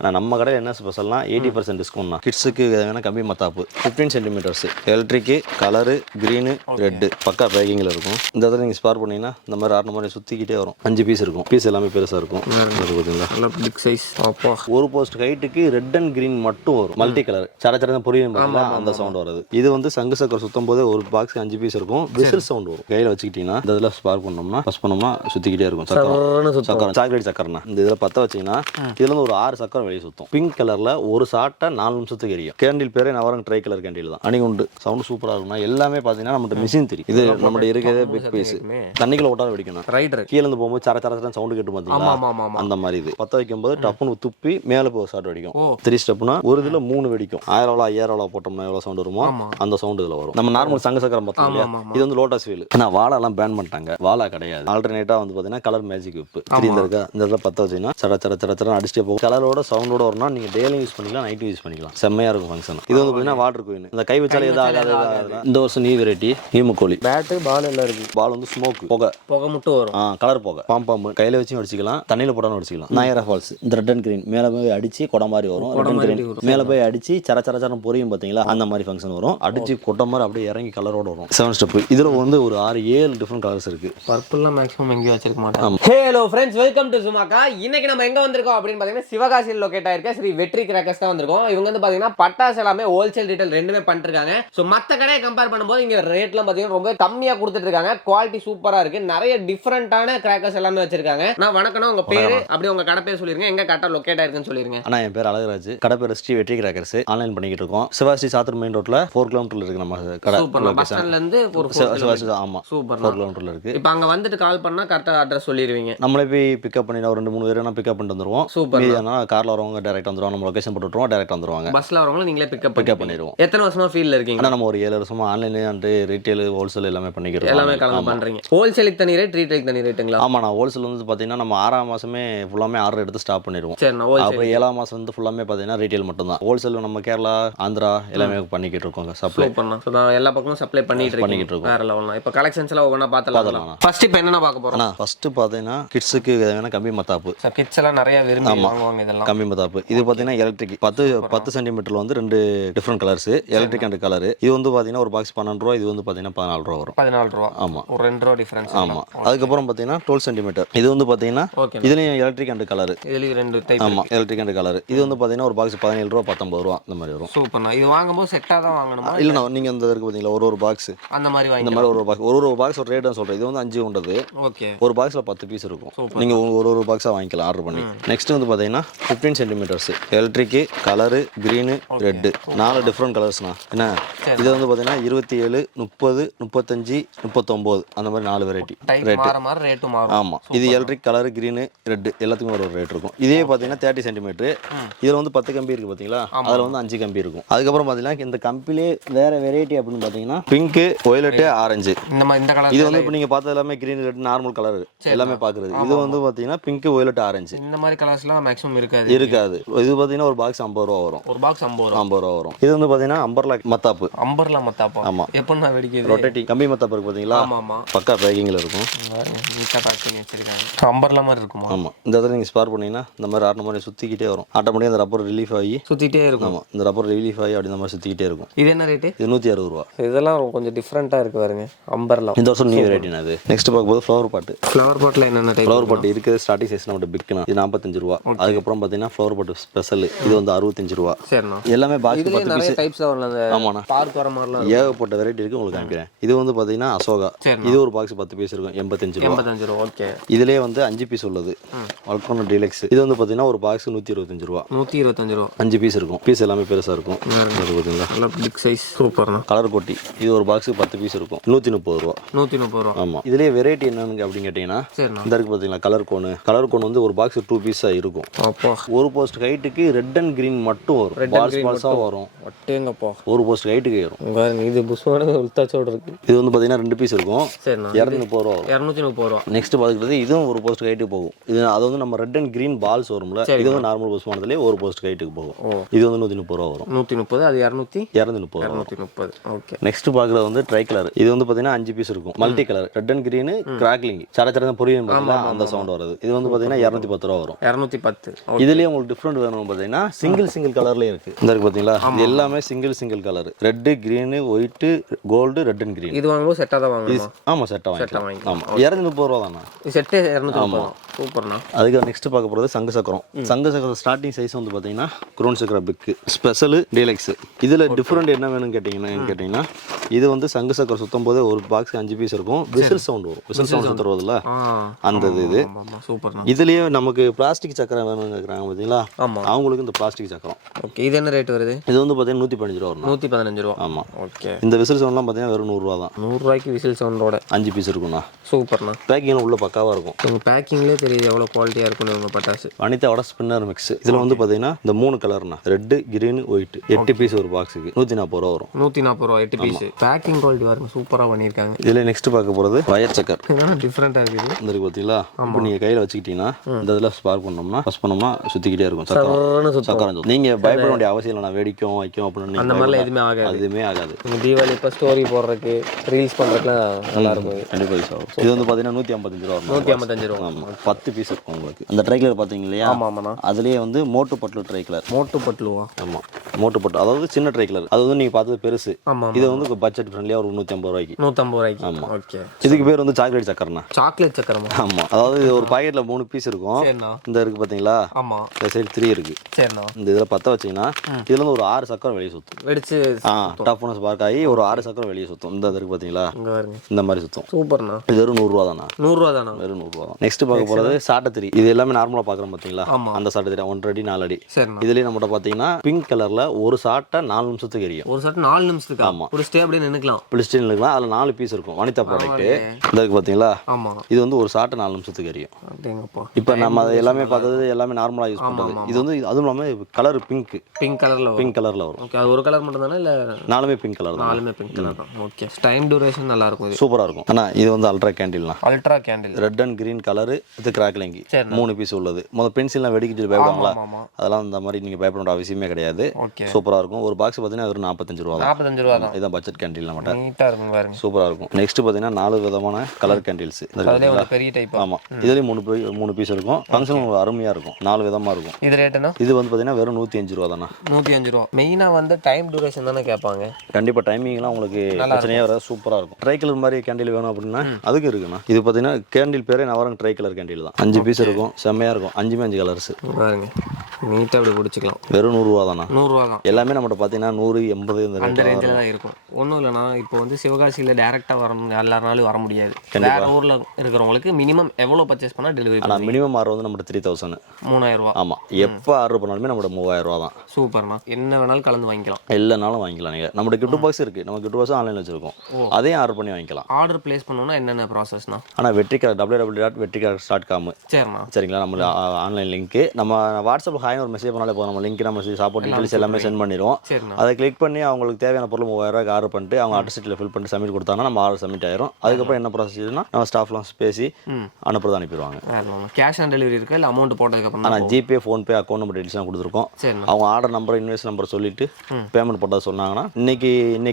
ஆனால் நம்ம கடையில் என்ன ஸ்பெஷல்னா 80% டிஸ்கவுண்ட் தான். கிட்ஸுக்கு வேணால் கம்பி மத்தாப்பு 15 centimetres electric colour green red பக்கா பேக்கிங்கில் இருக்கும். இந்த இடத்துல நீங்கள் ஸ்பார் பண்ணிங்கன்னா இந்த மாதிரி ஆடின மாதிரி சுற்றிக்கிட்டே வரும். 5 பீஸ் இருக்கும். பீஸ் எல்லாமே பெருசாக இருக்கும். பார்த்தீங்களா பிக் சைஸ். ஒரு போஸ்ட் ஹைட்டுக்கு ரெட் அண்ட் கிரீன் மட்டும் வரும். மல்டி கலர் சட புரியும் அந்த சவுண்ட் வருது. இது வந்து சங்கு சக்கரம் சுத்தும் போது ஒரு பாக்ஸ் 5 பீஸ் இருக்கும். விசில் சவுண்ட் வரும். கையில் வச்சுக்கிட்டீங்கன்னா இந்த இதில் ஸ்பார் பண்ணோம்னா பஸ் பண்ணோம்னா சுற்றிக்கிட்டே இருக்கும். சக்கரம் சாக்லேட் சக்கரம்னா இந்த இதில் பற்ற வச்சிங்கன்னா இதுல இருந்து ஒரு 6 சக்கரம் வெளியே சுத்தும். பிங்க் கலர்ல ஒரு சாட்டை 4 நிமிஷத்துக்கு எரியும். கேண்டில் பேரே நவரங் ட்ரை கலர் கேண்டில் தான். அணிகுண்டு சவுண்ட் சூப்பரா இருக்கும். எல்லாமே பாத்தீங்கன்னா நம்மகிட்ட மிஷின் தெரியும். இது நம்மகிட்ட இருக்கிறதே பிக் பீஸ். தண்ணிக்குள்ள ஓட்டாலும் வெடிக்கணும். கீழே இருந்து போகும்போது சர சவுண்ட் கேட்டு பாத்தீங்களா அந்த மாதிரி. இது பத்த வைக்கும் போது டப்புன்னு துப்பி மேல போய் ஷாட் வெடிக்கும். 3 ஸ்டெப்னா ஒரு இதுல 3 வெடிக்கும். 1000 5000 போட்டோம்னா எவ்வளவு சவுண்ட் வருமோ அந்த சவுண்ட் இதுல வரும். நம்ம நார்மல் சங்கு சக்கரம் பார்த்தோம் இல்லையா, இது வந்து லோட்டஸ் வீல். ஆனா வாழை எல்லாம் பேன் பண்ணிட்டாங்க. வாழை கிடையாது. ஆல்டர்னேட்டா வந்து பாத்தீங்கன்னா கலர் மேஜிக் விப் இந்த இருக்கா இந்த இடத்துல பத்த வச்சீங்கன்னா சர அடிச்சுட்டே போகும். கலரோட சவுண்டோட வரணும். நீங்க டெய்லியும் யூஸ் பண்ணிக்கலாம், நைட்டும் யூஸ் பண்ணிக்கலாம். செம்மையா இருக்கும் ஃபங்க்ஷன். இது வந்து பாத்தீங்கன்னா வாட்டர் குயின். இந்த கை வச்சாலே எதாவது ஆகாது. இந்த வருஷம் நியூ வெரைட்டி ஹீமோகோலி. பேட் பால் எல்லாம் இருக்கு. பால் வந்து ஸ்மோக் புகை மட்டும் வரும். கலர் புகை பாம்பு கையில வச்சும் அடிச்சுக்கலாம், தண்ணியில போட்டாலும் அடிச்சுக்கலாம். நாயரா ஃபால்ஸ் இந்த ரெட் அண்ட் கிரீன் மேல போய் அடிச்சு கொடை மாதிரி வரும். ரெட் அண்ட் கிரீன் மேல போய் அடிச்சு சர பொரியும் பாத்தீங்களா அந்த மாதிரி ஃபங்க்ஷன் வரும். அடிச்சு கொட்டை மாதிரி அப்படியே இறங்கி கலரோட வரும். 7 ஸ்டெப். இதுல வந்து ஒரு 6-7 டிஃபரெண்ட் கலர்ஸ் இருக்கு. பர்பிள்லாம் மேக்ஸிமம் எங்கேயும் வச்சிருக்க மாட்டாங்க. ஹலோ ஃப்ரெண்ட்ஸ், வெல்கம் டு சுமாக்கா. இன்னைக்கு நம்ம எங்க வந்திருக்கோம் அப்படின்னு பாத்தீங்கன்னா சிவகாசியில் லொகேட் ஆயிருக்க ஸ்ரீ வெற்றி கிராக்கர்ஸ் தான் வந்திருக்கோம். இவங்க வந்து பாத்தீங்கன்னா பட்டாசு எல்லாமே ஹோல்சேல் ரீட்டைல் ரெண்டுமே பண்ணிட்டு இருக்காங்க. சோ மத்த கடையை கம்பேர் பண்ணும்போது இங்க ரேட்லாம் பாத்தீங்கன்னா ரொம்ப கம்மியா கொடுத்துட்டு இருக்காங்க. குவாலிட்டி சூப்பரா இருக்கு. நிறைய டிஃபரெண்டான கிராக்கர்ஸ் எல்லாமே வச்சிருக்காங்க. நான் வணக்கம், உங்க பேரு அப்படி உங்க கடை பேர் சொல்லிருங்க, எங்க கரெக்டா லொகேட் ஆயிருக்குன்னு சொல்லிருங்க. ஆனா என் பேர் அழகராஜ். கடை பேர் ஸ்ரீ வெற்றி கிராக்கர்ஸ். ஆன்லைன் பண்ணிக்கிட்டு இருக்கோம். சிவாசி சாத்தூர் மெயின் ரோட்ல 4 கிலோமீட்டர்ல இருக்கு நம்ம கடை. பஸ் ஸ்டாண்ட்ல இருந்து ஒரு ஆமா சூப்பர் 4 கிலோமீட்டர்ல இருக்கு. இப்போ அங்க வந்துட்டு கால் பண்ணா கரெக்டா அட்ரஸ் சொல்லிடுவீங்க. நம்மளே போய் பிக்கப் பண்ணினா ஒரு 2-3 பேர் பிக்கப் பண்ணிட்டு வந்துருவோம். சூப்பர். கார்ல வரவங்க டைரக்ட் வந்துருவாங்க. நம்ம லொகேஷன் போட்டு விட்டுருவோம், டைரக்ட் வந்துருவாங்க. பஸ்ல வரவங்க நீங்களே பிக்கப் பண்ணிடுவோம். பண்ணிடுவோம். எத்தனை வருஷமா ஃபீல்ட்ல இருக்கீங்க? நம்ம ஒரு 7 வருஷமா ஆன்லைன்ல அண்ட் ரீட்டைல் ஹோல்சேல் எல்லாமே பண்ணிக்கிறோம். எல்லாமே கலந்து பண்றீங்க. ஹோல்சேலுக்கு தனி ரேட், ரீட்டைலுக்கு தனி ரேட்டுங்களா? ஆமா, நான் ஹோல்சேல் வந்து பாத்தீங்கன்னா நம்ம 6ஆம் மாசமே ஃபுல்லாமே ஆர்டர் எடுத்து ஸ்டாப் பண்ணிடுவோம். சரி, நான் ஹோல்சேல். அப்ப 7ஆம் மாசம் வந்து ஃபுல்லாமே பாத்தீங்கன்னா ரீட்டைல் மட்டும் தான். ஹோல்சேல் நம்ம கேரளா, ஆந்திரா எல்லாமே பண்ணிக்கிட்டு இருக்கோம். சப்ளை பண்ணலாம். சோ எல்லா பக்கமும் சப்ளை பண்ணிட்டு இருக்கோம். வேற லெவல்ல. இப்போ கலெக்ஷன்ஸ் எல்லாம் ஒவ்வொண்ணா பார்த்தலாம். ஃபர்ஸ்ட் இப்போ என்னென்ன பார்க்க போறோம்? ஃபர்ஸ்ட் பாத்தீங்கன்னா கிட்ஸுக்கு வேணா கம்பி மத்தாப்பு. கிட்ஸ் எல்லாம் நிறைய விரும்பி வாங்குவாங்க இதெல்லாம். கம்பி மத்தாப்பு இது பாத்தீங்கன்னா எலக்ட்ரிக் 10 சென்டிமீட்டர்ல வந்து 2 different colours electric and colour. இது வந்து பாத்தீங்கன்னா ஒரு பாக்ஸ் 12 ரூபா. இது வந்து பாத்தீங்கன்னா 14 ரூபா வரும். 14 ரூபா. ஆமா, ஒரு 2 ரூபா டிஃபரன்ஸ். ஆமா. அதுக்கப்புறம் பாத்தீங்கன்னா 12 சென்டிமீட்டர். இது வந்து பாத்தீங்கன்னா இதுலயும் எலக்ட்ரிக் அண்ட் கலர். இதுலயும் 2 டைப். ஆமா, எலக்ட்ரிக் அண்ட் கலர். இது வந்து பாத்தீங்கன்னா ஒரு பாக்ஸ் 17 ரூபா 19 ரூபா இந்த மாதிரி வரும். சூப்பர்ண்ணா. இது வாங்கும்போது செட்டா தான் வாங்கணுமா? இல்ல நீங்க இந்த இருக்கு பாத்தீங்களா ஒரு பாக்ஸ் அந்த மாதிரி வாங்கி இந்த மாதிரி ஒரு பாக்ஸ் ஒரு பாக்ஸ் ஒரு ரேட் தான் சொல்றேன். இது வந்து 5 உண்டது. ஓகே. ஒரு பாக்ஸ்ல 10 பீஸ் இருக்கும். நீங்க ஒரு பாக்ஸா வாங்கிக்கலாம் ஆர்டர் பண்ணி. நெக்ஸ்ட் வந்து பாத்தீங்கன்னா 15 centimetres electric colour green red 4 different கலர்ஸ்னா என்ன. இது வந்து பாத்தீங்கன்னா 27 30 35 39 அந்த மாதிரி 4 வெரைட்டி ரேட். ஆமா, இது எலக்ட்ரிக் கலரு க்ரீனு ரெட்டு எல்லாத்துக்கும் ஒரு ரேட் இருக்கும். இதே பாத்தீங்கன்னா 30 சென்டிமீட்டர். இதுல வந்து 10 கம்பி இருக்கு பாத்தீங்களா, அதுல வந்து 5 கம்பி இருக்கும். அதுக்கப்புறம் பாத்தீங்கன்னா இந்த கம்பிலே வேற வெரைட்டி அப்படின்னு பாத்தீங்கன்னா பிங்க், வயலட், ஆரஞ்சு இந்த கலர். இது வந்து இப்போ நீங்க பார்த்தது எல்லாமே கிரீன் ரெட் நார்மல் கலர் எல்லாமே பாக்குறது. இது வந்து பாத்தீங்கன்னா பிங்க், வயலட், ஆரஞ்சு இந்த மாதிரி கலர்ஸ்லாம் மேக்ஸிமம் இருக்காது. இது பாத்தீங்கன்னா ஒரு பாக்ஸ் 50 ரூபா வரும். ஒரு பாக்ஸ் 50 ரூபா வரும். இது வந்து பாத்தீங்கன்னா அம்பர்லா மத்தாப்பு. ஆமா, எப்பன்னா வெடிக்குது. ரொட்டேட்டிங் கம்பி மத்தாப்பு இருக்கு பாத்தீங்களா. ஆமா, பக்கா பேக்கிங்ல இருக்கும். நீட்டா பேக் பண்ணி வச்சிருக்காங்க. அம்பர்லா மாதிரி இருக்குமா? ஆமா, இந்த இடத்துல நீங்க ஸ்பார் பண்ணீங்கன்னா இந்த மாதிரி ஆட்ட மாதிரி சுத்திக்கிட்டே வரும். ஆட்டோமேட்டிக்கா அந்த ரப்பர் ரிலீஃப் ஆகி சுத்திட்டே இருக்கும். ஆமா, இந்த ரப்பர் ரிலீஃப் ஆகி அப்படி இந்த மாதிரி சுத்திக்கிட்டே இருக்கும். இது என்ன ரேட்? இது 160 ரூபா. இதெல்லாம் கொஞ்சம் டிஃபரெண்டா இருக்கு பாருங்க. அம்பர்லா இந்த வருஷம் நியூ வெரைட்டி. அது நெக்ஸ்ட் பார்க்கும்போது ஃப்ளவர் பாட். ஃப்ளவர் பாட்ல என்னென்ன டைப்? ஃப்ளவர் பாட் இருக்குது. ஸ்டார்டிங் சைஸ் நம்ம பிக்னா இது 45 ரூபா. அதுக்கப்புறம் பாத்தீங்கன்னா ஃப்ளவர் பாட் ஸ்பெஷல் இது வந்து 65 ரூபா. சரிண்ணா. எல்லாமே பாக்ஸ் 10 பீஸ் டைப்ஸ்ல வரல. ஆமாண்ணா, பார்க் வர மாதிரிலாம் ஏகப்பட்ட வெரைட்டி இருக்கு. உங்களுக்கு காமிக்கிறேன். இது வந்து பாத்தீங்கன்னா அசோகா. இது ஒரு பாக்ஸ் 10 பீஸ் இருக்கும். 85 ரூபா. ஓகே. இதுலயே வந்து 5 பீஸ் உள்ளது வல்கோனோ டீலக்ஸ். இது வந்து பாத்தீங்கன்னா ஒரு பாக்ஸ் 125 ரூபா. 125 ரூபா. 5 பீஸ் இருக்கும். பீஸ் எல்லாமே பெருசா இருக்கும். பாத்தீங்களா, நல்ல பிக் சைஸ் சூப்பர்ண்ணா. கலர் கோட்டி இது ஒரு பாக்ஸ் 10 பீஸ் இருக்கும். 130 ரூபா. 130 ரூபா. ஆமா. இதுலயே வெரைட்டி என்னன்னு அப்படின்னு கேட்டீங்கன்னா இந்த இருக்கு பாத்தீங்களா கலர் கோன். கலர் கோன் வந்து ஒரு பாக்ஸ் 2 பீஸா இருக்கும். ஒரு போஸ்ட் ஹைட்டுக்கு ரெட் அண்ட் கிரீன் மட்டும் வரும். பால்ஸா வரும். ஒட்டேங்கப்பா, ஒரு போஸ்ட் ஹைட்டுக்கு வரும். இது புஷ்வான உல்தாச்சோட இருக்கு. இது வந்து பாத்தீங்கன்னா 2 பீஸ் இருக்கும். 230 ரூபா. 230 ரூபா. நெக்ஸ்ட் பாத்துக்கிறது இதுவும் ஒரு போஸ்ட் ஹைட்டுக்கு போகும். இது அது வந்து நம்ம ரெட் அண்ட் கிரீன் பால்ஸ் வரும்ல. இது வந்து நார்மல் புஷ்வானத்திலே ஒரு போஸ்ட் ஹைட்டுக்கு போகும். இது வந்து 130 ரூபா வரும். 130. அது 230. ஓகே. நெக்ஸ்ட் பாக்குறது வந்து ட்ரை கலர். இது வந்து பாத்தீங்கன்னா 5 பீஸ் இருக்கும். Multi colour red and green crackling சட புரியும் அந்த சவுண்ட் வருது. இது வந்து பாத்தீங்கன்னா 210 ரூபா வரும். 210. இதுலயே இதுலேயே உங்களுக்கு டிஃப்ரெண்ட் வேணும் பார்த்தீங்கன்னா சிங்கிள் கலர்லேயே இருக்குது. இந்த இருக்குது பார்த்தீங்களா, இது எல்லாமே single colour. Red, green, white, gold, red and green. இது வாங்கும்போது செட்டாக தான் வாங்கணும். ஆமாம், செட்டாக வாங்கிக்கலாம். ஆமாம், 230 ரூபா தானே செட்டே. 230. சூப்பர்ண்ணா. அதுக்கு நெக்ஸ்ட் பார்க்க போகிறது சங்கு சக்கரம். சங்கு சக்கரம் ஸ்டார்டிங் சைஸ் வந்து பார்த்தீங்கன்னா குரோன் சக்கரம் பிக்கு, ஸ்பெஷலு, டீலக்ஸ். இதில் டிஃப்ரெண்ட் என்ன வேணும்னு கேட்டிங்கன்னா இது வந்து சங்கு சக்கரம் சுற்றும் போது ஒரு பாக்ஸ்க்கு 5 பீஸ் இருக்கும். விசில் சவுண்ட் வரும். விசில் சவுண்ட் சுற்றுறதில்ல அந்த இது. சூப்பர்ண்ணா. இதுலேயே நமக்கு பிளாஸ்டிக் சக்கரம் வேணும்னு கேட்குறாங்க பார்த்தீங்களா, அவங்களுக்கு இந்த பிளாஸ்டிக் சக்கரம். ஓகே, இது என்ன ரேட் வருது? இது வந்து பார்த்தீங்கன்னா 115 ரூபா வரும். 115 ரூபா. ஆமாம். ஓகே. இந்த விசில் சவுண்ட்லாம் பார்த்தீங்கன்னா வெறும் 100 ரூபா தான். 100 ரூபாய்க்கு விசில் சவுண்டோட 5 பீஸ் இருக்கும்ண்ணா. சூப்பர்ண்ணா. பேக்கிங்லாம் உள்ள பக்காவாக இருக்கும். உங்கள் பேக்கிங்லேயே தெரியுது எவ்வளோ குவாலிட்டியாக இருக்குன்னு உங்கள் பட்டாசு. வனிதாவோட ஸ்பின்னர் மிக்ஸ். இதில் வந்து பார்த்தீங்கன்னா இந்த 3 கலர்னா ரெட்டு, கிரீன், ஒயிட், 8 பீஸ் ஒரு பாக்ஸுக்கு 140 ரூபா வரும். 140 ரூபா 8 பீஸ். பேக்கிங் குவாலிட்டி பாருங்க, சூப்பராக பண்ணியிருக்காங்க. இதில் நெக்ஸ்ட் பார்க்க போகிறது வயர் சக்கர். டிஃப்ரெண்ட்டாக இருக்குது. இந்த இருக்கு பார்த்தீங்களா, இப்போ நீங்கள் கையில் வச்சுக்கிட்டீங்கன்னா இந்த இதில் ஸ்பார்க் பண்ணோம்னா ஃபஸ்ட் பண்ணோம்னா சுற்றிக்கிட்டே இருக்கும் சக்கரம். நீங்கள் பயப்பட வேண்டிய அவசியம் இல்லை. நான் வெடிக்கும் வைக்கும் அப்படின்னு அந்த மாதிரிலாம் எதுவுமே ஆகாது. தீபாவளி இப்போ ஸ்டோரி போடுறதுக்கு, ரீல்ஸ் பண்ணுறதுக்குலாம் நல்லா இருக்கும். கண்டிப்பாக யூஸ் ஆகும். இது வந்து பார்த்தீங்கன்னா 155 ரூபா. 155 ரூபா. ஆமாம், 10 பீஸ் இருக்கும் உங்களுக்கு. அந்த ட்ரை கலர் பார்த்தீங்க இல்லையா? ஆமாம்ண்ணா. அதுலேயே வந்து மோட்டு பட்லு ட்ரை கலர். மோட்டு பட்லுவா? ஆமாம், மோட்டு பட்டு, அதாவது சின்ன ட்ரை கலர். அது வந்து நீங்கள் பார்த்தது பெருசு. ஆமாம். இது வந்து பட்ஜெட் ஃப்ரெண்ட்லியாக ஒரு 150 ரூபாய்க்கு. 150 ரூபாய்க்கு. ஆமாம். ஓகே. இதுக்கு பேர் வந்து சாக்லேட் சக்கரண்ணா. சாக்லேட் சக்கரமா? ஆமாம், அதாவது இது ஒரு பாக்கெட்டில் 3 பீஸ் இருக்கும். சரிண்ணா. இந்த இருக்கு பார்த்தீங்களா? ஆமாம். இந்த சைடு 3 இருக்கு. சரிண்ணா. இந்த இதில் பற்ற வச்சிங்கன்னா இதுல இருந்து ஒரு 6 சக்கரம் வெளியே சுற்றும். வெடிச்சு டஃப்னு ஸ்பார்க் ஆகி ஒரு 6 சக்கரம் வெளியே சுற்றும். இந்த இருக்கு பார்த்தீங்களா, இங்கே பாருங்க, இந்த மாதிரி சுற்றும். சூப்பர்ண்ணா. இது வெறும் 100 ரூபா தானா? 100 ரூபா தானா? வெறும் 100 ரூபா தான். நெக்ஸ்ட் பார்க்க போகிறது சாட்டத்திரி. இது எல்லாமே நார்மலாக பார்க்குறோம் பார்த்தீங்களா, அந்த சாட்டத்திரி 1 அடி 4 அடி. சரிண்ணா. இதுலேயே நம்மகிட்ட பார்த்தீங்கன்னா பிங்க் கலரில் ஒரு சாட்டை 4 நிமிஷத்துக்கு எரியும். ஒரு சாட்டை 4 நிமிஷத்துக்கு? ஆமாம். ஒரு ஸ்டே அப்படியே நின்றுக்கலாம். பிளிஸ்டின் இருக்கலாம். அதில் 4 பீஸ் இருக்கும். வனிதா ப்ராடக்ட் இந்த இருக்கு பார்த்தீங்களா? ஆமாம். இது வந்து ஒரு சாட்டை 4 நிமிஷத்துக்கு எரியும். இப்போ நம்ம அதை எல்லாமே பார்த்தது எல்லாமே நார்மலாக யூஸ் பண்ணுறது. இது வந்து அதுவும் இல்லாமல் கலர் பிங்க் கலரில் வரும். ஓகே, அது ஒரு கலர் மட்டும் தானே இல்லை? 4மே பிங்க் கலர் தான். 4மே பிங்க் கலர் தான். ஓகே. டைம் டியூரேஷன் நல்லா இருக்கும். சூப்பராக இருக்கும். ஆனால் இது வந்து அல்ட்ரா கேண்டில்னா. Ultra candle red and green colour. இது கிராக்லிங்கி 3 பீஸ் உள்ளது. முதல் பென்சில்லாம் வெடிக்கிட்டு பயப்படுவாங்களா, அதெல்லாம் இந்த மாதிரி நீங்கள் பயப்பட வேண்டிய அவசியமே கிடையாது. சூப்பராக இருக்கும். ஒரு பாக்ஸ் பார்த்தீங்கன்னா ஒரு 45 ரூபா தான். 45 ரூபா தான். இதான் பட்ஜெட் கேண்டில் நம்மகிட்ட. நீட்டாக இருக்கும் பாருங்க. சூப்பராக இருக்கும். நெக்ஸ்ட் பார்த்தீங்கன்னா 4 விதமான கலர் கேண்டில்ஸ். பெரிய டைப். ஆமாம், இதுலேயும் 3 பீஸ் இருக்கும். ஃபங்க்ஷன் அருமையாக இருக்கும். 4 விதமாக இருக்கும். இது ரேட்டுனா? இது வந்து பார்த்தீங்கன்னா வெறும் 105 ரூபா தானே. 105 ரூபா. மெயினாக வந்து டைம் டியூரேஷன் தானே கேட்பாங்க. கண்டிப்பாக டைமிங்லாம் உங்களுக்கு பிரச்சனையே வராது. சூப்பராக இருக்கும். ட்ரை கலர் மாதிரி கேண்டில் வேணும் அப்படின்னா அதுக்கு இருக்குண்ணா. இது பார்த்தீங்கன்னா கேண்டில் பேரே நவரங் ட்ரை கலர் கேண்டில் தான். 5 பீஸ் இருக்கும். செம்மையாக இருக்கும். 5மே 5 கலர்ஸ் பாருங்க. நீட்டாக அப்படி பிடிச்சிக்கலாம். வெறும் 100 ரூபா தானே. 100 ரூபா தான். எல்லாமே நம்மகிட்ட பார்த்தீங்கன்னா 100, 80 இந்த ரேஞ்சில் தான் இருக்கும். ஒன்றும் இல்லைனா இப்போ வந்து சிவகாசியில் டேரெக்டாக வரணும், எல்லாருனாலும் வர முடியாது. வேறு ஊரில் இருக்கிறவங்களுக்கு மினிமம் எவ்வளோ பர்ச்சேஸ் பண்ணால் டெலிவரி? ஆனால் மினிமம் ஆர்டர் வந்து நம்மகிட்ட 3000. 3000 ரூபா. ஆமாம், எப்போ ஆர்டர் பண்ணாலுமே நம்மகிட்ட 3000 ரூபா தான். சூப்பர்ண்ணா. என்ன வேணாலும் கலந்து வாங்கிக்கலாம். எல்லானாலும் வாங்கிக்கலாம். நீங்கள் நம்மகிட்ட கிஃப்ட் பாக்ஸ் இருக்குது. நம்ம கிஃப்ட் பாக்ஸ் ஆன்லைனில் வச்சிருக்கோம். அதையும் ஆர்டர் பண்ணி வாங்கிக்கலாம். ஆர்டர் பிளேஸ் பண்ணணும்னா என்னென்ன ப்ராசஸ்னா? ஆனால் வெற்றிக்கார் www.vetrikar.com. சரிண்ணா. சரிங்களா, நம்ம ஆன்லைன் லிங்க்கு நம்ம வாட்ஸ்அப்பில் ஹாய் ஒரு மெசேஜ் பண்ணாலே போதும். நம்ம லிங்க் நம்ம சாப்பாடு டீட்டெயில்ஸ் எல்லாமே சென்ட் பண்ணிடுவோம். அதை கிளிக் பண்ணி அவங்களுக்கு தேவையான பொருள் 3000 ரூபாய்க்கு ஆர்டர் பண்ணிட்டு அவங்க அட்ரஸ் ஷீட்டில் ஃபில் பண்ணிட்டு சப்மிட் கொடுத்தாங்கன்னா நம்ம ஆர்டர் சப்மிட் ஆயிரும். அதுக்கப்புறம் என்ன ப்ராசஸ்னா நம்ம ஸ்டாஃப்லாம் பேசி அனுப்புறது அனுப்பிடுவாங்க. கேஷ் ஆன் டெலிவரி இருக்கா இல்லை அமௌண்ட் போட்டதுக்கப்புறம்? ஆனால் ஜிபே, ஃபோன்பே, அக்கௌண்ட் நம்பர் டீட்டெயில்ஸ்லாம் கொடுத்துருக்கோம். அவங்க ஆர்டர் நம்பர், இன்வாய்ஸ் நம்பர் சொல்லிட்டு பேமெண்ட் போட்டதை சொன்னாங்கன்னா இன்னைக்கு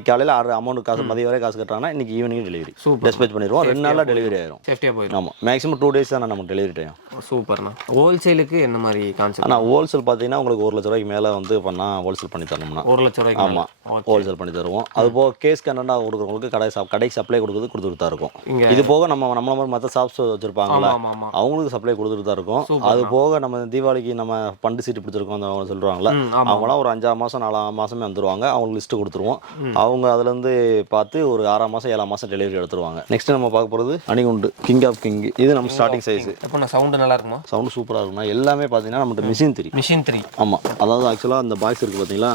காலையில் ஆர்டர் அமௌண்ட் காசு மதியம் வரை காசு கட்டுறாங்கன்னா இன்னைக்கு ஈவினிங் டெலிவரி டிஸ்பேச் பண்ணிடுவோம். 2 நாளில் டெலிவரி ஆயிரும். சேஃப்டியாக போயிடும். ஆமாம், மேக்ஸிமம் 2 டேஸ் தான் நமக்கு டெலிவரி டைம். சூப்பர்ண்ணா. ஹோல்சேலுக்கு என்ன மாதிரி கான்செப்ட்? ஆனால் ஹோல்சேல் பார்த்தீங்கன்னா உங்களுக்கு 1 லட்ச ரூபாய்க்கு மேலே வந்து பண்ணால் ஹோல்சேல் பண்ணி தரணும்னா 1 லட்ச ரூபாய்க்கு. ஆமாம், ஹோல்சேல் பண்ணி தருவோம். அது போக கேஸ் கண்டென்ட்டாக கொடுக்குறவங்களுக்கு கடைக்கு சப்ளை கொடுத்துட்டு தான் இருக்கும். இது போக நம்ம மாதிரி மற்ற ஷாப்ஸ் வச்சிருப்பாங்களா அவங்களுக்கு சப்ளை கொடுத்துட்டு தான் இருக்கும். அது போக நம்ம தீபாவளிக்கு நம்ம பண்டு சீட்டு பிடிச்சிருக்கோம் அந்த சொல்கிறாங்களா, அவங்களாம் ஒரு 5ஆம் மாதம் 4ஆம் மாதமே வந்துருவாங்க. அவங்களுக்கு லிஸ்ட்டு கொடுத்துருவோம். அவங்க அதுலேருந்து பார்த்து ஒரு 6ஆம் மாதம் 7ஆம் மாதம் டெலிவரி எடுத்துருவாங்க. நெக்ஸ்ட் நம்ம பார்க்க போகிறது அணிகுண்டு கிங் ஆஃப் கிங். இது நம்ம ஸ்டார்டிங் சைஸ். இப்போ நான் சவுண்டு நல்லா இருக்குமா? சவுண்டு சூப்பராக இருக்கும்னா எல்லாமே பார்த்தீங்கன்னா நம்மகிட்ட மிஷின் 3. ஆமாம், அதாவது ஆக்சுவலாக அந்த பாக்ஸ் இருக்குது பார்த்தீங்களா,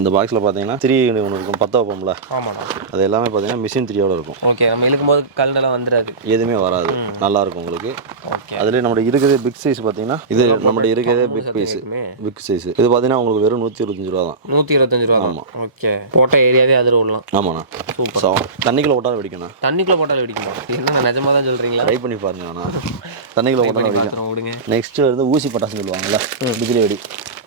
இந்த பாக்ஸில் பார்த்தீங்கன்னா 3 ஒன்று இருக்கும். 10 வைப்போம்ல, அது எல்லாமே பார்த்தீங்கன்னா மிஷின் 3யோட இருக்கும். ஓகே, நம்ம இழுக்கும் போது கலண்டெல்லாம் வந்துடாது, எதுவுமே வராது. நல்லா இருக்கும் உங்களுக்கு. ஓகே, அதுலேயே நம்மளுடைய இருக்கிறதே பிக் சைஸ் பார்த்தீங்கன்னா இது நம்மளுடைய இருக்கிறதே பிக் சைஸ். இது பார்த்தீங்கன்னா உங்களுக்கு வெறும் 125 ரூபா தான். 125 ரூபா. ஆமாம். ஓகே, போட்ட ஏரியாவே அதில் விடலாம். ஆமாண்ணா. சூப்பர். தண்ணிக்குள்ளே போட்டாலும் வெடிக்கணும். தண்ணிக்குள்ளே போட்டாலும் வெடிக்குமா? என்ன நிஜமாக தான் சொல்கிறீங்களா? ட்ரை பண்ணி பாருங்க. ஆனால் தண்ணிக்குள்ளே போட்டாலும் வெடிக்கும். நெக்ஸ்ட் வந்து ஊசி பட்டாசுன்னு சொல்லுவாங்கல்ல, பிஜிலி வெடி.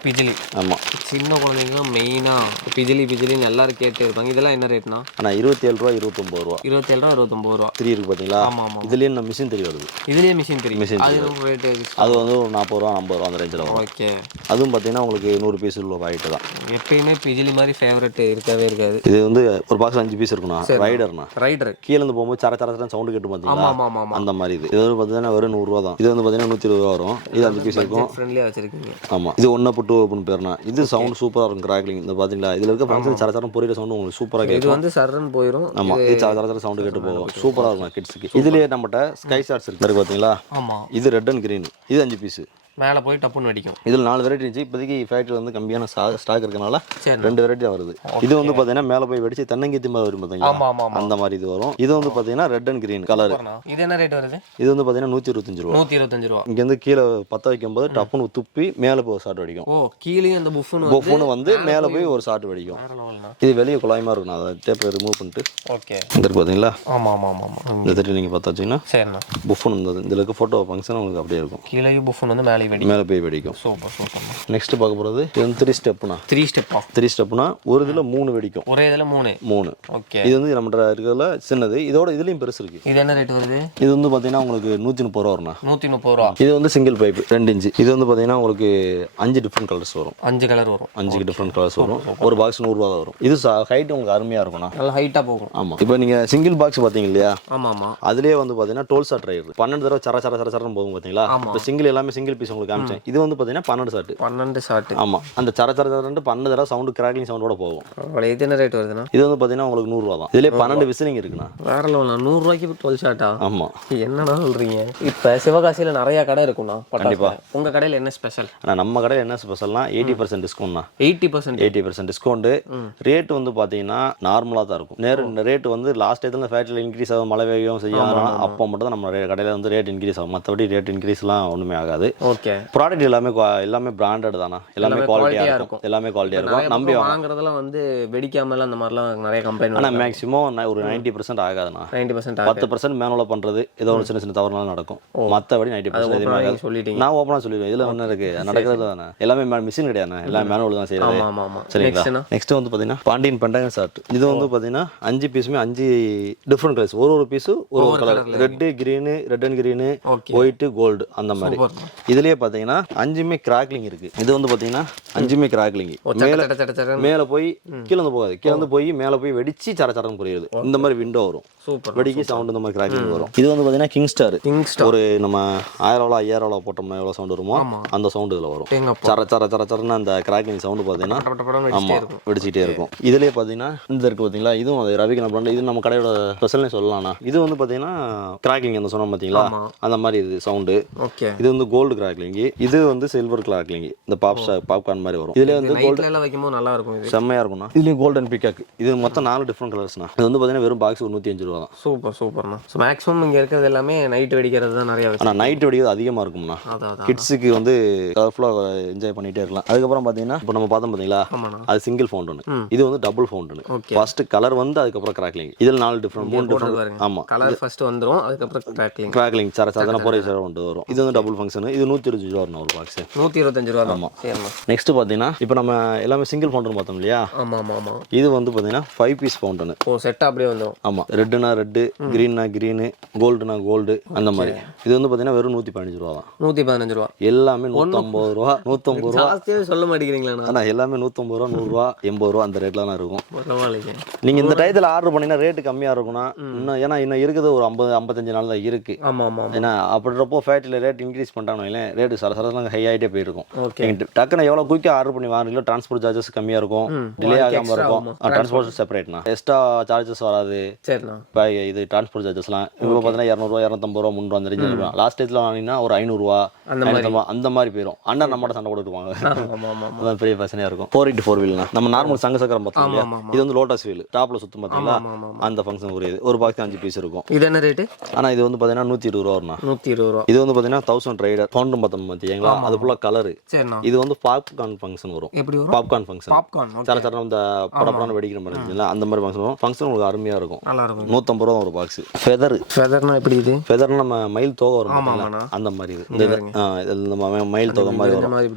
பிஜிலி. ஆமாம். சின்ன குழந்தைங்களாம் மெயினாக பிஜிலின்னு எல்லாரும் கேட்டு இருப்பாங்க. இதெல்லாம் என்ன ரேட்னா? ஆனால் 27 ரூபா 29 ரூபா. 27 ரூபா 29 ரூபா. 3 இருக்குது பார்த்தீங்களா? ஆமாம் ஆமாம். இதுலேயே நம்ம மிஷின் தெரிய வருது. இதுலேயே மிஷின் தெரியும். மிஷின் அது ரேட்டு அது வந்து ஒரு 40 ரூபா 50 ரூபா அந்த ரேஞ்சில் வரும். ஓகே. அதுவும் பார்த்தீங்கன்னா உங்களுக்கு 100 பீஸ் உள்ள பாக்கெட்டு தான். எப்பயுமே பிஜிலி மாதிரி ஃபேவரட் இருக்கவே இருக்காது. இது வந்து ஒரு பாக்ஸ் 5 பீஸ் இருக்குண்ணா. ரைடர்ண்ணா. ரைடர் கீழே இருந்து போகும்போது சர சவுண்டு கேட்டு பார்த்தீங்களா? ஆமாம் ஆமாம். அந்த மாதிரி இது. இது வந்து பார்த்தீங்கன்னா வெறும் 100 ரூபா தான். இது வந்து பார்த்தீங்கன்னா 120 ரூபா வரும். இது 5 பீஸ் இருக்கும். ஃப்ரெண்ட்லியாக வச்சிருக்கீங்க. ஆமாம். இது 1 ஓப்பன் பேர்னா. இது சவுண்ட் சூப்பராக இருக்கும். கிராக்லிங் இந்த பார்த்தீங்களா? இதில் இருக்க ஃபங்க்ஷன் சர பொரியல சவுண்டு உங்களுக்கு சூப்பராக கேட்கும். இது வந்து சரன்னு போயிடும். ஆமாம். இது சர சவுண்டு கேட்டு போகும். சூப்பராக இருக்கும் கிட்ஸுக்கு. இதுலேயே நம்மகிட்ட ஸ்கை ஷாட்ஸ் இருக்கு பார்த்தீங்களா? ஆமாம். இது ரெட் அண்ட் கிரீன். இது 5 பீஸ். மேலே போய் டப்புன்னு வெடிக்கும். இதில் 4 வெரைட்டி இருந்துச்சு. இப்போதைக்கு ஃபேக்ட்ரி வந்து கம்மியான ஸ்டாக் இருக்கனால சரி. 2 வெரைட்டி தான் வருது. இது வந்து பார்த்தீங்கன்னா மேலே போய் வெடிச்சு தென்னங்கீத்தி மாதிரி வரும் பார்த்தீங்களா? ஆமாம் ஆமாம். அந்த மாதிரி இது வரும். இது வந்து பார்த்தீங்கன்னா ரெட் அண்ட் கிரீன் கலர். இது என்ன ரேட் வருது? இது வந்து பார்த்தீங்கன்னா 125 ரூபா. 125 ரூபா. இங்கேருந்து கீழே பற்ற வைக்கும்போது டப்புன்னு துப்பி மேலே போய் ஒரு ஷாட் வெடிக்கும். ஓ, கீழே அந்த புஃபுன்னு வந்து மேலே போய் ஒரு ஷாட் வெடிக்கும். இது வெளியே குழாயமாக இருக்கும். நான் அதை டேப்பை ரிமூவ் பண்ணிட்டு ஓகே இந்த இருக்கு பார்த்தீங்களா? ஆமாம் ஆமாம் ஆமாம். இந்த தட்டி நீங்கள் பார்த்து வச்சிங்கன்னா சரிண்ணா. புஃபுன்னு இருந்தது. இதில் இருக்க ஃபோட்டோ ஃபங்க்ஷன் உங்களுக்கு அப்படியே இருக்கும். கீழே புஃபுன்னு வந்து மேலே வெடிக்கும். மேலே போய் வெடிக்கும். Super super. நெக்ஸ்ட் பார்க்க போகிறது இது வந்து 3 ஸ்டெப்னா. 3 ஸ்டெப்பா? 3 ஸ்டெப்னா ஒரு இதில் 3 வெடிக்கும். ஒரே இதில் 3. ஓகே. இது வந்து நம்மகிட்ட இருக்கிறதுல சின்னது. இதோட இதுலேயும் பெருசு இருக்கு. இது என்ன ரேட் வருது? இது வந்து பார்த்தீங்கன்னா உங்களுக்கு 130 ரூபா வரும்ண்ணா. 130 ரூபா. இது வந்து சிங்கிள் பைப் 2 இன்ச்சு. இது வந்து பார்த்தீங்கன்னா உங்களுக்கு 5 டிஃப்ரெண்ட் கலர்ஸ் வரும். 5 கலர் வரும். 5 டிஃப்ரெண்ட் கலர்ஸ் வரும். ஒரு பாக்ஸ் 100 ரூபா தான் வரும். இது ஹைட் உங்களுக்கு அருமையாக இருக்கும்ண்ணா. நல்லா ஹைட்டாக போகும். ஆமாம். இப்போ நீங்கள் சிங்கிள் பாக்ஸ் பார்த்தீங்க இல்லையா? ஆமாம் ஆமாம். அதுலேயே வந்து பார்த்தீங்கன்னா 12 ஷாட் ரைடு 12 தடவை சரன்னு போகும் பார்த்தீங்களா? இப்போ சிங்கிள் எல்லாமே சிங்கிள் பீஸ் உங்களுக்கு காமிச்சேன். இது வந்து பார்த்தீங்கன்னா 12 ஷாட். ஆமாம். அந்த சரன்னு 12 தடவை சவுண்டு கிராக்லிங் சவுண்டோட போகும். இது என்ன ரேட் வருதுண்ணா? இது வந்து பார்த்தீங்கன்னா உங்களுக்கு 100 ரூபா தான். இதுலேயே 12 விசிலிங் இருக்குண்ணா. வேற லெவல். 100 ரூபாய்க்கு 12 ஷாட்டா? ஆமாம். என்னண்ணா சொல்கிறீங்க? இப்போ சிவகாசியில் நிறையா கடை இருக்குண்ணா. கண்டிப்பாக. உங்கள் கடையில் என்ன ஸ்பெஷல்? ஆனால் நம்ம கடையில் என்ன ஸ்பெஷல்னா 80% டிஸ்கவுண்ட்ண்ணா. 80% டிஸ்கவுண்ட். ரேட் வந்து பார்த்தீங்கன்னா நார்மலாக தான் இருக்கும். ரேட் வந்து லாஸ்ட் டயத்தில் ஃபேக்ட்ரியில் இன்க்ரீஸ் ஆகும், மழை வேகம் செய்யும். அப்போ மட்டும் தான் நம்ம கடையில் வந்து ரேட் இன்க்ரீஸ் ஆகும். மற்றபடி ரேட் இன்க்ரீஸ்லாம் ஒன்றுமே ஆகாது. ஓகே. ப்ராடக்ட் எல்லாமே பிராண்டட் தானா. எல்லாமே குவாலிட்டியாக இருக்கும். எல்லாமே குவாலிட்டியாக இருக்கும். நம்பி வாங்குறதெல்லாம் வந்து வெடிக்காமல் அந்த மாதிரிலாம் நிறைய கம்பெனி. ஆனால் மேக்ஸிமம் ஒரு 90% ஆகாதுண்ணா. 90% 10% மேனுவலாக பண்ணுறது ஏதோ ஒரு சின்ன தவறுனாலும் நடக்கும். மற்றபடி 90% எதுவுமே ஆகாது. சொல்லிட்டீங்க. நான் ஓப்பனாக சொல்லிடுவேன். இதில் ஒன்று இருக்கு நடக்கிறது தானே. எல்லாமே மிஷின் கிடையாது. எல்லாமே மேனுவல் தான் செய்யறது. சரிங்களா? நெக்ஸ்ட் வந்து பார்த்தீங்கன்னா பாண்டியன் பென்டகன் ஷாட். இது வந்து பார்த்தீங்கன்னா 5 பீஸுமே 5 டிஃப்ரெண்ட் கலர்ஸ். ஒரு பீஸு ஒரு colour. Red and green white gold அந்த மாதிரி. இதுலயே பார்த்தீங்கன்னா 5மே கிராக்லிங் இருக்கு. இது வந்து பார்த்தீங்கன்னா 5மே கிராக்லிங். மேலே போய் கீழே வந்து போகாது. கீழே வந்து போய் மேலே போய் வெடிச்சு சரன்னு புரியுது. இந்த மாதிரி விண்டோ வரும். வெடிக்கி சவுண்ட் இந்த மாதிரி கிராக்லிங் வரும். இது வந்து பார்த்தீங்கன்னா கிங் ஸ்டார். ஒரு நம்ம 1000 ரூபா 5000 ரூபா போட்டோம்னா எவ்வளோ சவுண்ட் வருமோ அந்த சவுண்ட் இதில் வரும். சரன்னு அந்த கிராக்லிங் சவுண்ட் பார்த்தீங்கன்னா ஆமாம் வெடிச்சிட்டே இருக்கும். இதுலேயே பார்த்தீங்கன்னா இந்த இருக்கு பார்த்தீங்களா? இதுவும் அது ரவிகனா பிராண்ட். இது நம்ம கடையோட ஸ்பெஷல்னே சொல்லலாம்னா. இது வந்து பார்த்தீங்கன்னா கிராக்லிங் அந்த சொன்னோம் பார்த்தீங்களா? அந்த மாதிரி இது சவுண்டு. இது வந்து கோல்டு கிராக்லிங். இது வந்து சில்வர் கிராக்லிங். இந்த பாப்கார்ன் மாதிரி வரும். இதுல வந்து கோல்டு வைக்கும்போது நல்லா இருக்கும். செம்மையா இருக்கும்ண்ணா. இதுலேயும் கோல்டன் பிகாக். இது மொத்தம் 4 டிஃப்ரெண்ட் கலர்ஸ்ண்ணா. இது வந்து பார்த்தீங்கன்னா வெறும் பாக்ஸ் 105 ரூபா தான். சூப்பர்ண்ணா. ஸோ மேக்ஸிமம் இங்கே இருக்கிறது எல்லாமே நைட் வெடிக்கிறது தான் நிறைய. ஆனால் நைட் வெடிக்கிறது அதிகமாக இருக்கும்ண்ணா. கிட்ஸுக்கு வந்து கலர்ஃபுல்லாக என்ஜாய் பண்ணிகிட்டே இருக்கலாம். அதுக்கப்புறம் பார்த்தீங்கன்னா இப்போ நம்ம பார்த்தோம் பார்த்தீங்களா? அது சிங்கிள் ஃபவுண்டன். இது வந்து டபுள் ஃபவுண்டன். ஃபர்ஸ்ட் கலர் வந்து அதுக்கப்புறம் கிராக்லிங். இதில் 4 டிஃப்ரெண்ட் 3 டிஃப்ரெண்ட். ஆமாம். கலர் ஃபர்ஸ்ட் வந்துடும். அதுக்கப்புறம் கிராக்லிங் சரசாதான பொரிய சேர கொண்டு வரும். இது வந்து டபுள் ஃபங்க்ஷன். இது 125 ரூபா வரும் ஒரு பாக்ஸ். 125 ரூபா. ஆமாம். நெக்ஸ்ட் பார்த்தீங்கன்னா இப்போ நம்ம எல்லாமே சிங்கிள் ஃபவுண்டன் பார்த்தோம் இல்லையா? ஆமாம். இது வந்து பார்த்தீங்கன்னா 5 பீஸ் ஃபவுண்டன். செட்டாக அப்படியே வந்துடும். ஆமாம். ரெட்டுனா ரெட்டு, கிரீன்னா கிரீனு, கோல்டுனா கோல்டு அந்த மாதிரி. இது வந்து பார்த்தீங்கன்னா வெறும் 115 ரூபா தான். 115 ரூபா. எல்லாமே 150 ரூபா 150 ரூபா. சொல்ல மாட்டேங்கிறீங்களா? ஆனால் எல்லாமே 150 ரூபா 100 ரூபா 80 ரூபா அந்த ரேட்ல தான் இருக்கும். நீங்கள் இந்த டயத்தில் ஆர்டர் பண்ணீங்கன்னா ரேட்டு கம்மியாக இருக்கும்னா இன்னும். ஏன்னா இன்னும் இருக்குது ஒரு 50-55 நாள் தான் இருக்கு. ஆமாம். ஏன்னா அப்படின்றப்போ ஃபேக்ட்ரியில் ரேட் இன்க்ரீஸ் பண்ணிட்டாங்க. ரேட்டு சரசரம் ஹை ஆகிட்டே போயிருக்கும். டக்குன்னு எவ்வளோ குயிக்காக ஆர்டர் பண்ணி வாங்குறீங்களோ டிரான்ஸ்போர்ட் சார்ஜஸ் கம்மியாக இருக்கும். டிலே ஆகாமல் இருக்கும். டிரான்ஸ்போர்ட் செப்பரேட்னா எக்ஸ்ட்ரா சார்ஜஸ் வராது. இப்போ இது டிரான்ஸ்போர்ட் சார்ஜஸ்லாம் இப்போ பார்த்தீங்கன்னா 200 ரூபா 250 ரூபா 300 அந்த ரேஞ்சில் இருக்கும். லாஸ்ட் டேஜில் வாங்கினீங்கன்னா ஒரு 500 ரூபா அந்த மாதிரி போயிடும். அண்ணன் நம்மகிட்ட சண்டை போட்டுருவாங்க. அதான் பெரிய பிரச்சனையாக இருக்கும். 4x4 வீல்னா நம்ம நார்மல் சங்க சக்கரம் பார்த்தோம். இது வந்து லோட்டஸ் வீல் டாப்ல சுத்தம் பார்த்தீங்களா? அந்த ஃபங்க்ஷன் புரியுது. ஒரு பாக்ஸ் 5 பீஸ் இருக்கும். இது என்ன ரேட்டு? ஆனால் இது வந்து பார்த்தீங்கன்னா 120 ரூபா வரும். 120 ரூபா. இது வந்து பார்த்தீங்கன்னா 1000 ரைடர் ஃபவுண்டன் பார்த்தோம் பார்த்தீங்களா அது ஃபுல்லாக கலரு. சரிண்ணா. இது வந்து பாப்கார்ன் ஃபங்க்ஷன் வரும். எப்படி வரும்? Popcorn function. பாப்கார்ன். சர சர இந்த படப்படன்னு வெடிக்கிற மாதிரி இருந்துச்சுல அந்த மாதிரி ஃபங்க்ஷன் வரும். ஃபங்க்ஷன் உங்களுக்கு அருமையாக இருக்கும். நல்லா இருக்கும். 150 ரூபா ஒரு பாக்ஸ். ஃபெதர்னா எப்படி இது? ஃபெதர்னா நம்ம மயில் தோகை வரும் அந்த மாதிரி இது. இந்த மயில் தோகை மாதிரி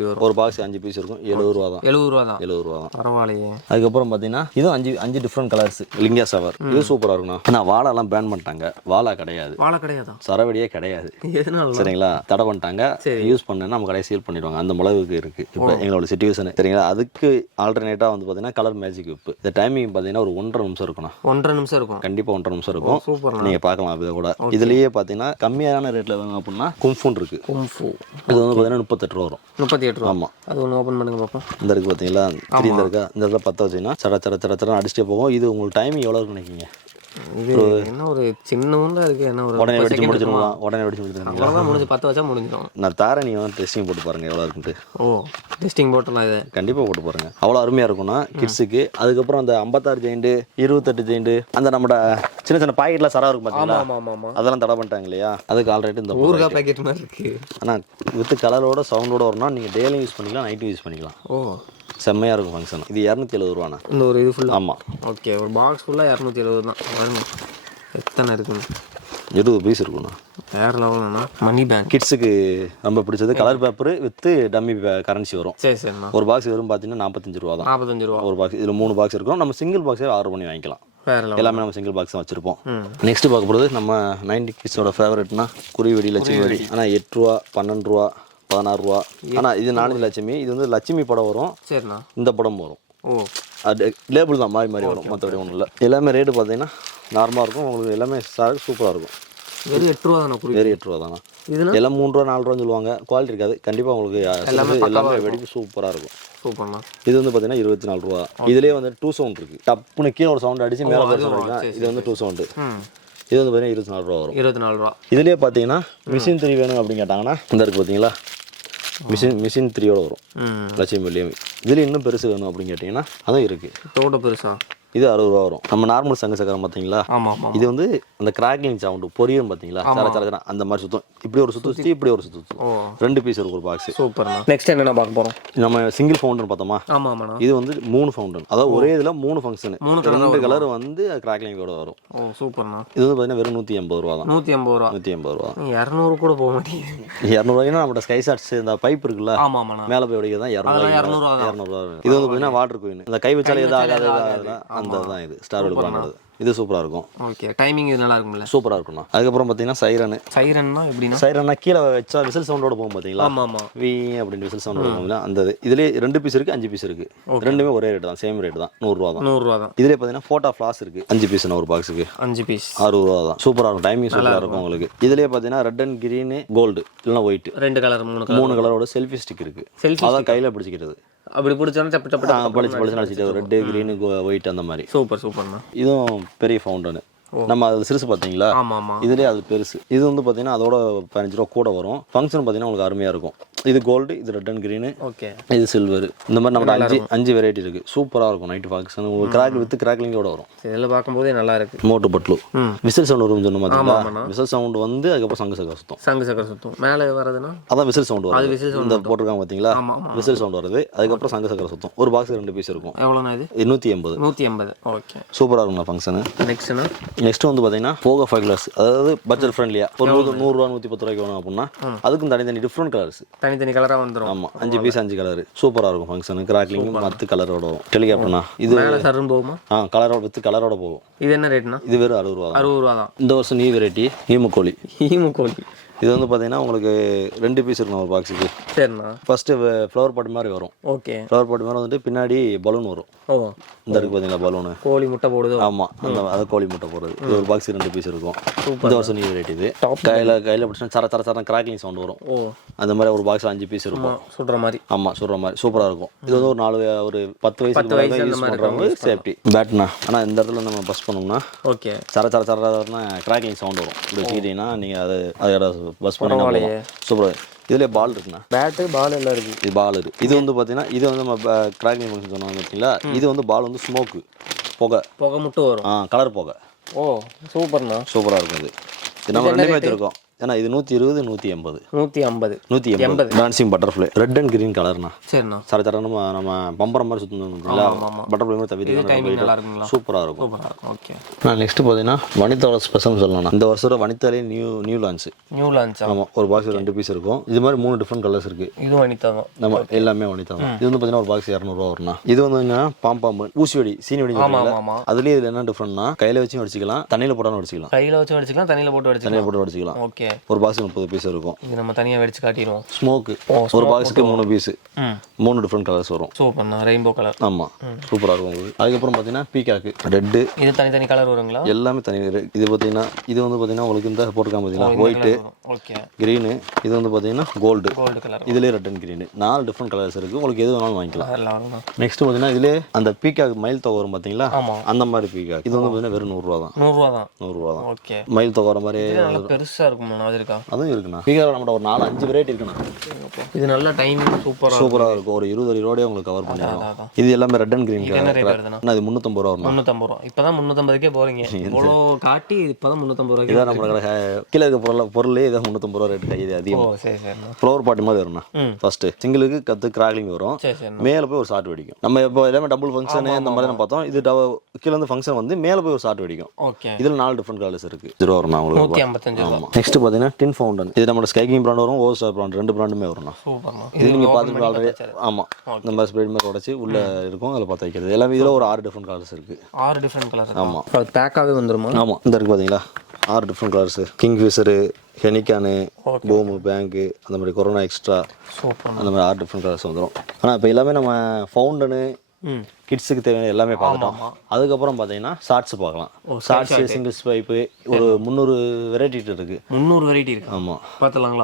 வரும். ஒரு பாக்ஸ் 5 பீஸ் இருக்கும். 70 ரூபா தான். 70 ரூபா தான். பரவாயில்லையே. அதுக்கப்புறம் பார்த்தீங்கன்னா இதுவும் 5 டிஃப்ரெண்ட் கலர்ஸ். லிங்கா சவர் இது சூப்பராக இருக்குண்ணா. ஆனால் வாழைலாம் பேன் பண்ணிட்டாங்க. வாழை கிடையாது. சரவடியே கிடையாது. சரிங்களா? தடை பண்ணிட்டாங்க. யூஸ் பண்ணேன்னா நம்ம கடையை சீல் பண்ணிடுவாங்க. அந்த அளவுக்கு இருக்கு இப்போ எங்களோட சிச்சுவேஷன். சரிங்களா? அதுக்கு ஆல்டர்னேட்டாக வந்து பார்த்தீங்கன்னா கலர் மேஜிக் விப்பு. இந்த டைமிங் பார்த்தீங்கன்னா ஒரு 1.5 நிமிஷம் இருக்குண்ணா. 1.5 நிமிஷம் இருக்கும். கண்டிப்பாக 1.5 நிமிஷம் இருக்கும். நீங்கள் பார்க்கலாம். இதை கூட இதுலேயே பார்த்தீங்கன்னா கம்மியான ரேட்டில் வேணும் அப்படின்னா கும்ஃபூன் இருக்கு. இது வந்து பார்த்தீங்கன்னா 38 ரூபா வரும். 38 ரூபா. ஆமாம். அது ஒன்று ஓப்பன் பண்ணுங்க பார்ப்போம். இந்த இருக்கு பார்த்தீங்களா? இந்த இருக்கா? இந்த இடத்துல பற்ற வச்சிங்கன்னா சர அடிச்சுட்டே போகும். இது உங்களுக்கு டைமிங் எவ்வளோ இருக்குன்னு நினைக்கிங்க? இது என்ன ஒரு சின்னவண்டா இருக்கு. என்ன ஒரு உடனே வெடிச்சு முடிச்சிருங்களா? உடனே வெடிச்சு முடிச்சிருங்களா? அவ்வளோதான் முடிஞ்சு 10 வச்சா முடிஞ்சிடும். நான் தார நீங்கள் வந்து டெஸ்டிங் போட்டு பாருங்க எவ்வளோ இருக்குன்ட்டு. டெஸ்டிங் போட்டலாம். இதை கண்டிப்பாக போட்டு பாருங்க. அவ்வளோ அருமையாக இருக்கும்னா கிட்ஸுக்கு. அதுக்கப்புறம் அந்த 56 ஜெயிண்ட் 28 ஜெயிண்ட் அந்த நம்ம சின்ன சின்ன பாக்கெட்ல சரா இருக்கும் பார்த்தீங்களா? அதெல்லாம் தடை பண்ணிட்டாங்க இல்லையா? அதுக்கு ஆல்ரெடி இந்த ஊறுகாய் பாக்கெட் மாதிரி இருக்கு. ஆனால் வித் கலரோட சவுண்டோட வரணும்னா நீங்கள் டெய்லியும் யூஸ் பண்ணிக்கலாம், நைட்டும் யூஸ் பண்ணிக்கலாம். செம்மையாக இருக்கும் ஃபங்க்ஷன். இது 270 ரூபாண்ணா. இந்த ஒரு இது ஃபுல்லாக. ஆமாம். ஓகே. ஒரு பாக்ஸ் ஃபுல்லாக 270 தான். பாருங்க எத்தனை இருக்குன்னு. 20 பீஸ் இருக்குண்ணா. வேறு லெவல்ண்ணா. மணி பேங்க் கிட்ஸுக்கு ரொம்ப பிடிச்சது. Colour paper with dummy currency வரும். சரிண்ணா. ஒரு பாக்ஸ் வெறும் பார்த்தீங்கன்னா 45 ரூபா தான். 45 ரூபா ஒரு பாக்ஸ். இதில் 3 பாக்ஸ் இருக்கும். நம்ம சிங்கிள் பாக்ஸே ஆர்டர் பண்ணி வாங்கிக்கலாம். எல்லாமே நம்ம சிங்கிள் பாக்ஸ் தான் வச்சிருப்போம். நெக்ஸ்ட் பார்க்க போகிறது நம்ம 90 கிட்ஸோட ஃபேவரட்னா குருவிவெடி, லட்சுமி வெடி. ஆனால் 8 ரூபா, 12 ரூபா, 16 ரூபா. ஆனால் இது 4 லட்சுமி. இது வந்து லட்சுமி படம் வரும். சரிண்ணா. இந்த படம் வரும். அது லேபிள் தான் மாறி வரும். மற்றபடி ஒன்றும் இல்லை. எல்லாமே ரேட்டு பார்த்தீங்கன்னா நார்மலாக இருக்கும். உங்களுக்கு எல்லாமே சூப்பராக இருக்கும். வெறும் 8 ரூபா தானே? வெறும் 8 ரூபா தானே. எல்லாம் 3 ரூபா 4 ரூபான்னு சொல்லுவாங்க. குவாலிட்டி இருக்காது. கண்டிப்பாக உங்களுக்கு எல்லாமே வெடிப்பு சூப்பராக இருக்கும். சூப்பர்ண்ணா. இது வந்து பார்த்தீங்கன்னா 24 ரூபா. இதுலேயே வந்து 2 சவுண்ட் இருக்குது. டப்புன்னு கீழே ஒரு சவுண்ட் அடிச்சு மேலே போய் சொல்லிக்கலாம். இது வந்து 2 சவுண்டு. இது வந்து பார்த்தீங்கன்னா 24 ரூபா வரும். 24 ரூபா. இதுலேயே பார்த்தீங்கன்னா மிஷின் 3 வேணும் அப்படின்னு கேட்டாங்கன்னா இந்த இருக்குது பார்த்தீங்களா? மிஷின் 3யோட வரும். லட்சுமி வெள்ளியம். இதில் இன்னும் பெருசு வேணும் அப்படின்னு கேட்டிங்கன்னா அதுவும் இருக்குது. தோட பெருசா? இது 60 ரூபா வரும். நம்ம நார்மல் சங்கு சக்கரம் பார்த்தீங்களா? இது வந்து அந்த கிராக்கிங் சவுண்டு பொரியும் பார்த்தீங்களா? சர அந்த மாதிரி சுத்தம். இப்படி ஒரு சுத்து சுற்றி இப்படி ஒரு சுத்து. 2 பீஸ் இருக்கும் ஒரு பாக்ஸ். சூப்பர். நெக்ஸ்ட் என்ன பார்க்க போகிறோம்? நம்ம சிங்கிள் ஃபவுண்டன் பார்த்தோமா? ஆமாம். இது வந்து 3 ஃபவுண்டன். அதாவது ஒரே இதில் 3 ஃபங்க்ஷன். 2 கலர் வந்து கிராக்லிங்கோட வரும். சூப்பர்ண்ணா. இது வந்து பார்த்தீங்கன்னா வெறும் 180 ரூபா தான். 180 ரூபா. 180 ரூபா. 200 கூட போக மாட்டேங்குது. 200 ரூபாய்னா நம்ம ஸ்கை ஷாட்ஸ் இந்த பைப் இருக்குல்ல? மேலே போய் வெடிக்கிறது தான் 200 ரூபா. இது வந்து பார்த்தீங்கன்னா வாட்டர் குயின். இந்த கை வச்சாலே எதாவது அந்த தான் இது ஸ்டார் வெல் பண்ணுறது. இது சூப்பராக இருக்கும். ஓகே. டைமிங் இது நல்லா இருக்கும்ல? சூப்பராக இருக்கும்ண்ணா. அதுக்கப்புறம் பார்த்தீங்கன்னா சைரன்னா எப்படின்னா? சைரன்னா கீழே வச்சா விசில் சவுண்டோட போகும் பார்த்தீங்களா? ஆமாம். வீ அப்படின்னு விசில் சவுண்டோட போகும்ல அந்த இது. இதுலேயே 2 பீஸ் இருக்குது, 5 பீஸ் இருக்குது. ரெண்டுமே ஒரே ரேட் தான். சேம் ரேட் தான். 100 ரூபா தான். 100 ரூபா தான். இதுலேயே பார்த்தீங்கன்னா ஃபோட்டோ ஃப்ளாஸ் இருக்குது. 5 பீஸ்னா ஒரு பாக்ஸுக்கு 5 பீஸ் 60 ரூபா தான். சூப்பராக இருக்கும். டைமிங் சூப்பராக இருக்கும் உங்களுக்கு. இதுலேயே பார்த்தீங்கன்னா ரெட் அண்ட் கிரீன், கோல்டு இல்லைனா ஒயிட் 2 கலர் 3 கலரோட செல்ஃபி ஸ்டிக் இருக்குது. அதான் கையில் பிடிச்சிக்கிறது. அப்படி பிடிச்சோன்னா பளிச்சு அடிச்சுட்டு ரெட் கிரீன் ஒயிட் அந்த மாதிரி. சூப்பர்ண்ணா. இதுவும் பெரிய ஃபவுண்டனு. நம்ம அது சிறுசு பார்த்தீங்களா? இதுலேயே அது பெருசு. இது வந்து பார்த்தீங்கன்னா அதோட 15 ரூபா கூட வரும். ஃபங்க்ஷன் பார்த்தீங்கன்னா உங்களுக்கு அருமையாக இருக்கும். இது கோல்டு, இது ரெட் அண்ட் கிரீனு, ஓகே, இது சில்வர். இந்த மாதிரி நம்ம 5 வெரைட்டி இருக்குது. சூப்பராக இருக்கும் நைட் ஃபங்க்ஷன். உங்களுக்கு கிராக் வித் கிராக்லிங்கோட வரும். இதில் பார்க்கும்போதே நல்லா இருக்குது. மோட்டு பட்லு விசில் சவுண்ட் வரும் சொன்ன பார்த்தீங்களா? விசில் சவுண்ட் வந்து அதுக்கப்புறம் சங்கு சக்கர சுத்தம். மேலே வரதுன்னா அதான் விசில் சவுண்ட் வரும். இந்த போட்டிருக்காங்க பார்த்தீங்களா? விசில் சவுண்ட் வருது. அதுக்கப்புறம் சங்கு சக்கர சுத்தம். ஒரு பாக்ஸ் 2 பீஸ் இருக்கும். எவ்வளோண்ணா இது? 180. ஓகே. சூப்பராக இருக்கும் ஃபங்க்ஷனு. நெக்ஸ்ட் வந்து பார்த்தீங்கன்னா போகோ 5 கலர்ஸ். அதாவது பட்ஜெட் ஃப்ரெண்ட்லியாக ஒரு 100 ரூபா 110 ரூபாய்க்கு வேணும் அப்படின்னா அதுக்கும் தனி டிஃப்ரெண்ட் கலர்ஸ். தனி கலராக வந்துடும். ஆமாம். 5 பீஸ் 5 கலர். சூப்பராக இருக்கும் ஃபங்க்ஷனு. கிராக்லிங்கும் மற்ற கலரோட வரும். டெலிகாப்டர்னா இது போகுமா? கலரோட வித்து கலரோட போகும். இது என்ன ரேட்னா? இது வெறும் 60 ரூபா. 60 ரூபா தான். இந்த வருஷம் நியூ வெரைட்டி ஈமுக்கோழி. இது வந்து பார்த்தீங்கன்னா உங்களுக்கு 2 பீஸ் இருக்கும் ஒரு பாக்ஸுக்கு. சரிண்ணா. ஃபர்ஸ்ட் ஃப்ளவர் பாட் மாதிரி வரும். ஓகே. ஃப்ளவர் பாட் மாதிரி வந்துட்டு பின்னாடி பலூன் வரும். இந்த இருக்கு பார்த்தீங்களா பலூனு? கோழி முட்டை போடுது. ஆமாம். அது கோழி முட்டை போடுறது. இது ஒரு பாக்ஸ் 2 பீஸ் இருக்கும். இந்த வருஷம் நியூ வெரைட்டி இது. கையில் பிடிச்சா சர கிராக்லிங் சவுண்ட் வரும். அந்த மாதிரி ஒரு பாக்ஸ் 5 பீஸ் இருக்கும். சுடுற மாதிரி. ஆமாம், சுடுற மாதிரி சூப்பராக இருக்கும். இது வந்து ஒரு 10 வயசு யூஸ் பண்ணுறவங்க சேஃப்டி பேட்னா. ஆனால் இந்த இடத்துல நம்ம பஸ் பண்ணோம்னா ஓகே சரன்னா கிராக்லிங் சவுண்ட் வரும். இப்படி வச்சுக்கிட்டீங்கன்னா நீங்கள் அதோட பஸ் பண்ணி சூப்பராக. இதுலேயே பால் இருக்குண்ணா. பேட்டு பால் எல்லாம் இருக்குது. இது பால் இருக்குது. இது வந்து பார்த்தீங்கன்னா இது வந்து நம்ம கிராக்லிங் ஃபங்க்ஷன் சொன்னாங்க பார்த்தீங்களா? இது வந்து பால் வந்து ஸ்மோக்கு புகை மட்டும் வரும். கலர் புகை. சூப்பர்ண்ணா. சூப்பராக இருக்கும். இது நம்ம 2 வச்சுருக்கோம். ஏன்னா இது 120 180 150 180 dancing butterfly red and green கலர்னா சரிண்ணா சர சரனமா நம்ம பம்பரம் மாதிரி சுத்தணுங்களா பட்டர்ஃப்ளை மாதிரி தவிர சூப்பராக இருக்கும் ஓகே. நான் நெக்ஸ்ட் பார்த்தீங்கன்னா வனிதாவோட ஸ்பெஷல் சொல்லலாம். இந்த வருஷம் வனிதாலே நியூ லான்ச் ஆமாம். ஒரு பாக்ஸ் 2 பீஸ் இருக்கும். இது மாதிரி 3 டிஃப்ரெண்ட் கலர்ஸ் இருக்கு. இது வனிதா தான் நம்ம எல்லாமே வனிதா தான். இது வந்து பார்த்தீங்கன்னா ஒரு பாக்ஸ் 200 ரூபா வரும்னா. இது வந்து பாம்பு ஊசி வெடி சீனி வெடி அதுலேயே இதில் என்ன டிஃப்ரெண்ட்னா கையில் வச்சும் அடிச்சிக்கலாம், தண்ணியில் போட்டாலும் அடிச்சிக்கலாம். கையில் வச்சு அடிச்சிக்கலாம், தண்ணியில் போட்டு அடிச்சிக்கலாம். ஓகே. ஒரு பாக்ஸ் 30 பீஸ் இருக்கும். இது நம்ம தனியாக வெடிச்சு காட்டிடுவோம். ஸ்மோக்கு ஒரு பாக்ஸுக்கு 3 பீஸ் 3 டிஃப்ரெண்ட் கலர்ஸ் வரும். சூப்பர்ண்ணா, ரெயின்போ கலர். ஆமாம், சூப்பராக இருக்கும் உங்களுக்கு. அதுக்கப்புறம் பார்த்தீங்கன்னா பீகாக்கு ரெட்டு. இது தனி கலர் வருங்களா? எல்லாமே தனி. இது பார்த்தீங்கன்னா இது வந்து பார்த்தீங்கன்னா உங்களுக்கு இந்த போட்டுக்காம பார்த்தீங்கன்னா ஒயிட்டு, ஓகே, க்ரீனு, இது வந்து பார்த்தீங்கன்னா கோல்டு கலர். இதுலேயே red and green 4 different colours இருக்குது. உங்களுக்கு எது வேணாலும் வாங்கிக்கலாம். நெக்ஸ்ட் பார்த்தீங்கன்னா இதுலேயே அந்த பீகாக் மயில் தொகை வரும் பார்த்தீங்களா, அந்த மாதிரி பீகாக். இது வந்து பார்த்தீங்கன்னா வெறும் 100 ரூபா தான். 100 ரூபா தான். ஓகே. மயில் தொகை வர மாதிரி பெருசாக இருக்கும். அதுவும் இருக்குண்ணா. பீகாக் நம்மகிட்ட ஒரு 4-5 வெரைட்டி இருக்குண்ணா. இது நல்ல டைமிங் சூப்பராக இருக்கும். ஒரு 20 ரோடே உங்களுக்கு கவர் பண்ணிடலாம். இது எல்லாமே ரெட் அண்ட் க்ரீன் கலர். இது 350 ரூபா வரும். 350 ரூபா. இப்போதான் 350க்கே போறீங்க. இவ்வளோ காட்டி இப்போதான் 350 ரூபாய்க்கு. இதான் நம்மளோட கீழே இருக்க பொருளே இதான் 350 ரூபா ரேட். இது அதிகம். ஃப்ளவர் பாட்டி மாதிரி வரும்ண்ணா. ஃபர்ஸ்ட் சிங்கிளுக்கு கிராக்லிங் வரும். மேலே போய் ஒரு ஷார்ட் வெடிக்கும். நம்ம இப்போ எல்லாமே டபுள் ஃபங்க்ஷன் இந்த மாதிரி நம்ம பார்த்தோம். இது கீழே வந்து ஃபங்க்ஷன் வந்து மேலே போய் ஒரு ஷார்ட் வெடிக்கும். இதில் 4 டிஃப்ரெண்ட் கலர்ஸ் இருக்கு. 0 வரும் உங்களுக்கு. 155. நெக்ஸ்ட் பார்த்தீங்கன்னா டின் ஃபவுண்டன். இது நம்ம ஸ்கைக்கிங் பிராண்ட் வரும், ஓவர் ஸ்டார் பிராண்ட் 2 பிராண்டுமே வரும்ண்ணா. இது நீங்கள் பார்த்துட்டு ஆல்ரெடி. ஆமாம், இந்த மாதிரி ஸ்ப்ரெட் மாதிரி உடச்சி உள்ள இருக்கும். அதில் பார்த்து வைக்கிறது எல்லாமே. இதில் ஒரு 6 டிஃப்ரெண்ட் கலர்ஸ் இருக்கு. 6 டிஃப்ரெண்ட் கலர்ஸ். ஆமாம், பேக்காகவே வந்துருமா? ஆமாம், இந்த இருக்கு பார்த்தீங்களா 6 டிஃப்ரெண்ட் கலர்ஸ். கிங்ஃபிஷரு, ஹெனிகானு, பூமு, பேங்கு, அந்த மாதிரி கொரோனா எக்ஸ்ட்ரா, அந்த மாதிரி 6 டிஃப்ரெண்ட் கலர்ஸ் வந்துடும். ஆனால் இப்போ எல்லாமே நம்ம ஃபவுண்டனு கிட்ஸுக்கு தேவையான எல்லாமே பார்த்துட்டோம். அதுக்கப்புறம் பார்த்தீங்கன்னா ஷார்ட்ஸ் பார்க்கலாம். ஷார்ட்ஸ் சிங்கிள்ஸ் பைப்பு ஒரு 300 வெரைட்டி இருக்கு. 300 வெரைட்டி இருக்கு. ஆமாம்,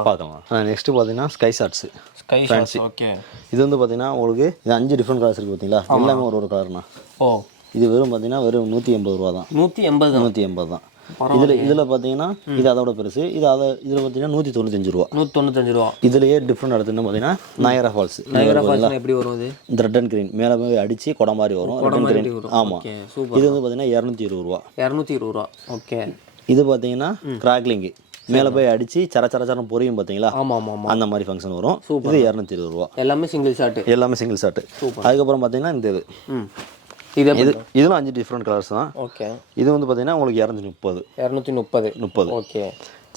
பார்க்கலாம். நெக்ஸ்ட் பார்த்தீங்கன்னா ஸ்கை ஷார்ட்ஸ். ஓகே. இது வந்து பார்த்தீங்கன்னா உங்களுக்கு இது 5 டிஃப்ரெண்ட் கலர்ஸ் இருக்குது பார்த்தீங்களா. எல்லாமே ஒரு கலர்னா. இது வெறும் பார்த்தீங்கன்னா வெறும் 180 ரூபா தான். 180 தான். இதில் பார்த்தீங்கன்னா இது அதோட பெருசு. இதில் பார்த்தீங்கன்னா 195 ரூபா. 195 ரூபா. இதுலயே டிஃப்ரெண்ட் எடுத்துன்னு பார்த்தீங்கன்னா நயரா ஃபால்ஸ். எப்படி வரும்? இது இந்த ரெட் அண்ட் கிரீன் மேலே போய் அடிச்சு கொடை மாதிரி வரும். Red and green. ஆமாம், இது வந்து பார்த்தீங்கன்னா 220 ரூபா. 220 ரூபா. ஓகே. இது பார்த்தீங்கன்னா கிராக்லிங்கு மேலே போய் அடிச்சு சரச்சரம் பொரியும் பார்த்தீங்களா. அந்த மாதிரி ஃபங்க்ஷன் வரும். இது 220 ரூபா. எல்லாமே சிங்கிள் ஷாட். அதுக்கப்புறம் பார்த்தீங்கன்னா இந்த இதெல்லாம் 5 டிஃப்ரெண்ட் கலர்ஸ் தான். ஓகே. இது வந்து பார்த்தீங்கன்னா உங்களுக்கு 230. ஓகே,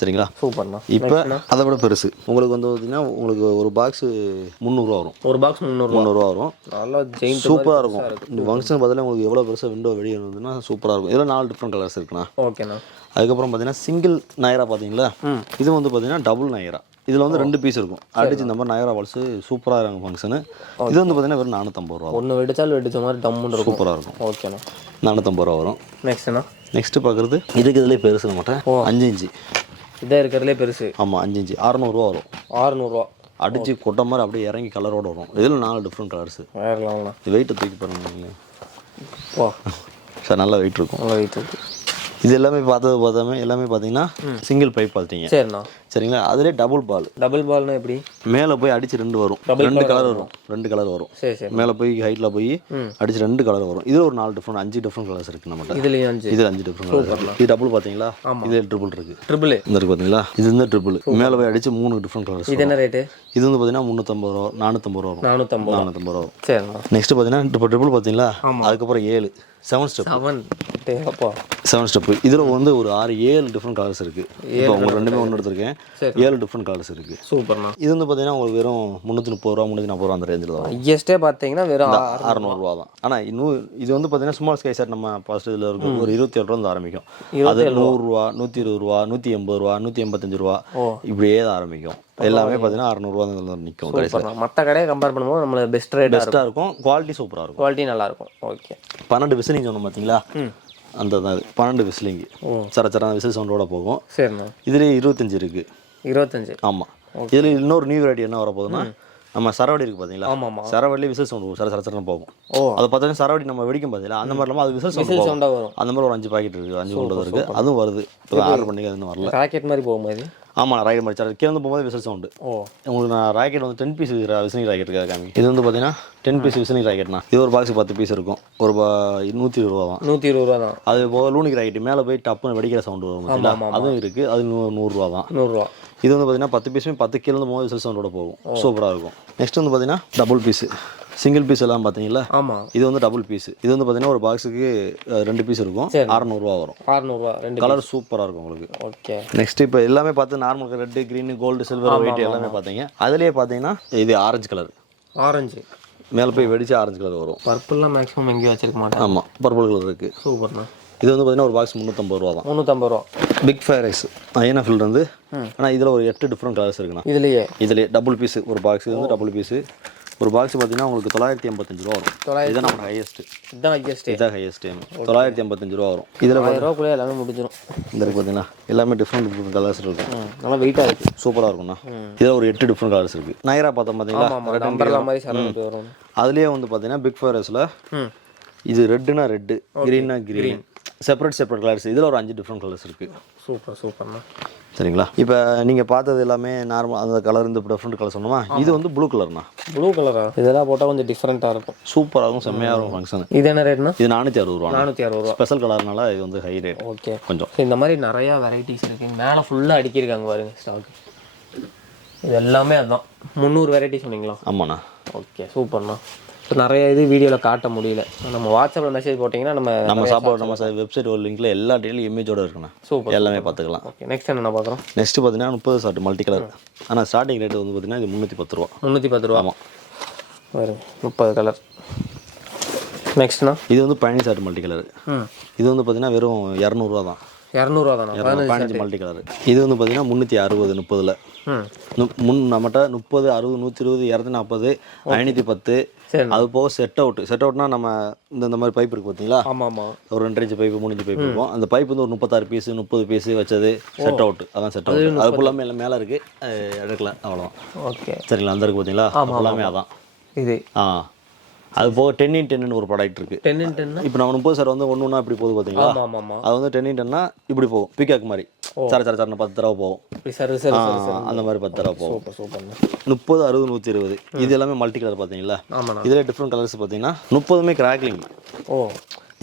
சரிங்களா. சூப்பர்ண்ணா. இப்போ அதை விட பெருசு உங்களுக்கு வந்து பார்த்தீங்கன்னா உங்களுக்கு ஒரு பாக்ஸ் 300 ரூபா வரும். ஒரு பாக்ஸ் 300 ரூபா வரும். நல்லா ஜெயின் சூப்பராக இருக்கும். இந்த ஃபங்க்ஷன் பார்த்தீங்கன்னா உங்களுக்கு எவ்வளோ பெருசாக விண்டோ வெளியே இருந்ததுன்னா சூப்பராக இருக்கும். இதில் 4 டிஃப்ரெண்ட் கலர்ஸ் இருக்குண்ணா. ஓகேண்ணா. அதுக்கப்புறம் பார்த்தீங்கன்னா சிங்கிள் நயரா பார்த்தீங்களா. இது வந்து பார்த்தீங்கன்னா டபுள் நயரா. இதில் வந்து 2 பீஸ் இருக்கும். அடிச்சு இந்த மாதிரி நயரா வால்ஸ் சூப்பராக இருக்கும் ஃபங்க்ஷனு. இது வந்து பார்த்தீங்கன்னா வெறும் 450 ரூபா. ஒன்று வெடிச்ச மாதிரி டம்முன்னு இருக்கும். சூப்பராக இருக்கும். ஓகேண்ணா. 450 ரூபா வரும். நெக்ஸ்ட் பார்க்குறது இதுலேயே பெருசு மாட்டேன். 5 இன்ச்சு இதாக இருக்கிறதுலே பெருசு. ஆமாம், 5 இன்ச்சு 600 ரூபா வரும். 600 ரூபா. அடிச்சு கொட்ட மாதிரி அப்படியே இறங்கி கலரோட வரும். இதில் 4 டிஃப்ரெண்ட் கலர்ஸ். இது வெயிட்டை தூக்கி பாருங்க சார். நல்லா வெயிட் இருக்கும். இது எல்லாமே பார்த்தாமே எல்லாமே பார்த்தீங்கன்னா சிங்கிள் பைப் பார்த்துட்டீங்க. சரிங்களா. அதுலேயே டபுள் பால்னா எப்படி? மேலே போய் அடிச்சு 2 வரும். 2 கலர் வரும். 2 கலர் வரும். மேலே போய் ஹைட்டில் போய் அடிச்சு 2 கலர் வரும். இதில் ஒரு 4 டிஃப்ரெண்ட் 5 டிஃப்ரெண்ட் கலர்ஸ் இருக்கு நம்மகிட்ட. இதில் 5 டிஃப்ரெண்ட் கலர்ஸ். இது டபுள் பார்த்தீங்களா. இதில் ட்ரிபிள் இருக்கு. இந்த இருக்கு பார்த்தீங்களா. இது வந்து ட்ரிபிள். மேலே போய் அடிச்சு 3 டிஃப்ரெண்ட் கலர்ஸ். இது என்ன ரேட்டு? இது வந்து பார்த்தீங்கன்னா 350 ரூபா 450 ரூபா வரும். 450 ரூபா வரும். சரிண்ணா. நெக்ஸ்ட் பார்த்தீங்கன்னா இப்போ ட்ரிபிள் பார்த்தீங்களா. அதுக்கப்புறம் 7 ஸ்டெப். இதில் வந்து ஒரு 6-7 டிஃப்ரெண்ட் கலர்ஸ் இருக்கு. இப்போ உங்களுக்கு 2மே ஒன்று எடுத்திருக்கேன். 7 டிஃப்ரெண்ட் கலர்ஸ் இருக்கு. சூப்பர்ண்ணா. இது வந்து பார்த்தீங்கன்னா உங்களுக்கு வெறும் 330 ரூபா 340 ரூபா அந்த ரேஞ்சில் தான். ஹையஸ்டே பார்த்தீங்கன்னா வெறும் 600 ரூபா தான். ஆனால் இன்னும் இது வந்து பார்த்தீங்கன்னா ஸ்மால் ஸ்கை ஷாட் நம்ம ஃபர்ஸ்ட் இதில் இருக்கும் ஒரு 27 ரூபா வந்து ஆரம்பிக்கும். அது 100 ரூபா 120 ரூபா 180 ரூபா 185 ரூபா இப்படியே தான் ஆரம்பிக்கும். எல்லாமே பார்த்தீங்கன்னா 600 ரூபா நிற்கும். மற்ற கடையை கம்பேர் பண்ணும்போது நம்மளுக்கு பெஸ்ட்டாக இருக்கும். குவாலிட்டி சூப்பராக இருக்கும். குவாலிட்டி நல்லா இருக்கும். ஓகே. 12 விசிலிங் சொன்னோம் பார்த்தீங்களா. அந்த 12 விசிலிங் சரச்சரான விசில் சவுண்டோட போகும். சரிண்ணா. இதுலேயே 25 இருக்கு. 25. ஆமாம். இதில் இன்னொரு நியூ வெரைட்டி என்ன வர போகுதுன்னா நம்ம சரவடி இருக்கு பார்த்தீங்களா. சரவடிலே விசில் சவுண்ட் சரச்சரன்னு போகும். அதை பார்த்தீங்கன்னா சரவடி நம்ம வெடிக்கும் பார்த்தீங்களா. அந்த மாதிரி அது விசில் சவுண்ட் வரும். அந்த மாதிரி ஒரு 5 பாக்கெட் இருக்கு. 5 கொண்டு இருக்கு. அதுவும் வருது. ஆர்டர் பண்ணி அது இன்னும் வரல. பாக்கெட் மாதிரி போகும்போது ஆமாம் ராக்கெட் மாதிரி சார்ஜ் கீழே போகும்போது விசில் சவுண்டு. உங்களுக்கு நான் ராக்கெட் வந்து 10 பீஸ் விசினிங் ராக்கெட் இருக்கா காமி. இது வந்து பார்த்தீங்கன்னா 10 பீஸ் விசினிங் ராக்கெட்னா இது ஒரு பாக்ஸ் 10 பீஸ் இருக்கும். ஒரு 120 ரூபா தான். 120 ரூபா தான். அது போக லூனிக் ராக்கெட் மேலே போய் டப்புன்னு வெடிக்கிற சவுண்டு வரும், அதுவும் இருக்குது. அது 100 ரூபா தான். 100 ரூபா. இது வந்து பார்த்தீங்கன்னா 10 பீஸுமே 10 கீழே போகும்போது விசில் சவுண்டோட போகும், சூப்பராக இருக்கும். நெக்ஸ்ட் வந்து பார்த்தீங்கன்னா டபுள் பீஸு. சிங்கிள் பீஸ் எல்லாம் பார்த்தீங்களா? ஆமாம். இது வந்து டபுள் பீஸ். இது வந்து பார்த்தீங்கன்னா ஒரு பாக்ஸுக்கு 2 பீஸ் இருக்கும், 600 ரூபா வரும். 600 ரூபா. கலர் சூப்பராக இருக்கும் உங்களுக்கு. ஓகே. நெக்ஸ்ட் இப்போ எல்லாமே பார்த்து normal red, green, gold, silver, white எல்லாமே பார்த்தீங்க. அதுலேயே பார்த்தீங்கன்னா இது ஆரஞ்சு கலர். ஆரஞ்சு மேலே போய் வெடிச்சு ஆரஞ்சு கலர் வரும். பர்பிள்லாம் மேக்ஸிமம் எங்கேயும் வச்சிருக்க மாட்டேன். ஆமாம், பர்பிள் கலர் இருக்குது. சூப்பர்ண்ணா. இது வந்து பார்த்தீங்கன்னா ஒரு பாக்ஸ் 350 ரூபா தான். 350 ரூபா. பிக் ஃபயர் ஐஸ் ஐஎன்எஃப்ல இருந்து. ஆனால் இதில் ஒரு 8 டிஃப்ரெண்ட் கலர்ஸ் இருக்குண்ணா. இதுலேயே டபுள் பீஸ் ஒரு பாக்ஸ் வந்து டபுள் பீஸு. ஒரு பாக்ஸ் பார்த்தீங்கன்னா உங்களுக்கு 985 ரூபா வரும். இதுதான் நம்ம ஹையஸ்ட்டு. இதுதான் ஹையஸ்ட்டு 985 ரூபா வரும். இதில் 1000 ரூபாக்குள்ளே எல்லாமே முடிஞ்சிடும். இந்த பார்த்தீங்கன்னா எல்லாமே டிஃப்ரெண்ட் கலர்ஸ் இருக்கும். நல்லா வெயிட்டாக இருக்குது, சூப்பராக இருக்கும்ண்ணா. இதில் ஒரு 8 டிஃப்ரெண்ட் கலர்ஸ் இருக்குது. நைரா பார்த்தோம் பார்த்தீங்களா? அதுலேயே வந்து பார்த்தீங்கன்னா பிக் ஃபயர் ஐஸில் இது ரெட்டுனா ரெட்டு, கிரீன்னா கிரீன், செப்பரேட் கலர்ஸ். இதில் ஒரு 5 டிஃப்ரெண்ட் கலர்ஸ் இருக்குது. சூப்பர்ண்ணா. சரிங்களா? இப்போ நீங்கள் பார்த்தது எல்லாமே நார்மல் அந்த கலர், இந்த டிஃப்ரெண்ட் கலர் சொன்னோமா? இது வந்து ப்ளூ கலர்ண்ணா. ப்ளூ கலரா? இதெல்லாம் போட்டால் கொஞ்சம் டிஃப்ரெண்ட்டாக இருக்கும், சூப்பராக இருக்கும், செம்மையாக இருக்கும் ஃபங்க்ஷன். இது என்ன ரேட்னா? இது 460 ரூபா. 460 ரூபா. ஸ்பெஷல் கலர்னால இது வந்து ஹை ரேட். ஓகே, கொஞ்சம் இந்த மாதிரி நிறையா வெரைட்டிஸ் இருக்குது. மேலே ஃபுல்லாக அடிக்கிருக்காங்க பாருங்க ஸ்டாக். இது எல்லாமே அதுதான் 300 வெரைட்டி சொன்னீங்களா? ஆமாண்ணா. ஓகே, சூப்பர்ண்ணா. இப்போ நிறைய இது வீடியோவில் காட்ட முடியல. நம்ம வாட்ஸ்அப்பில் மெசேஜ் போட்டிங்கன்னா நம்ம சாப்பாடு நம்ம வெப்சைட் ஒரு லிங்க்ல எல்லா டீலும் இமேஜோட இருக்குண்ணா. சூப்பர், எல்லாமே பார்த்துக்கலாம். ஓகே, நெக்ஸ்ட் என்ன பார்க்குறோம்? நெக்ஸ்ட் பார்த்தீங்கன்னா 30 ஷார்ட் மல்டி கலர். ஆனால் ஸ்டார்டிங் ரேட் வந்து பார்த்தீங்கன்னா இது 310 ரூபா. 310 ரூபா. ஆமாம், வரும் 30 கலர். நெக்ஸ்ட்ண்ணா இது வந்து 15 ஷார்ட் மல்டி கலர். இது வந்து பார்த்தீங்கன்னா வெறும் 200 ரூபா தான். 200 ரூபா தான். 15 மல்டி கலர். இது வந்து பார்த்தீங்கன்னா 360 30ல். நம்மகிட்ட 30, 60, 120, 240, 510. அது போக செட் அவுட்னா நம்ம இந்த மாதிரி பைப் இருக்கு பார்த்தீங்களா? ஆமாம். ஒரு 2 இன்ச் பைப்பு, 3 இன்ச் பைப் இருக்கும். அந்த பைப் வந்து ஒரு 36 பீஸ் 30 பீஸ் வச்சது செட் அவுட். அதான் செட் அவுட். அது ஃபுல்லாமே மேலே இருக்குது, எடுக்கல அவ்வளோதான். ஓகே, சரிங்களா? அந்த இருக்குது பார்த்தீங்களா? ஃபுல்லாமே அதான் இது. அது போக 10x10 ஒரு ப்ராடக்ட் இருக்கு. 10x10 இப்போ நம்ம 30 சார் வந்து ஒன்று இப்படி போகுது பார்த்தீங்களா? அது வந்து 10x10 இப்படி போகும், பிகாக் மாதிரி. சார் 10 தடவை போகும், அந்த மாதிரி 10 தடவை போகும். 30, 60, 120 இது எல்லாமே மல்டி கலர் பார்த்தீங்களா? இதில் டிஃப்ரெண்ட் கலர்ஸ் பார்த்தீங்கன்னா 30மே கிராக்லிங்.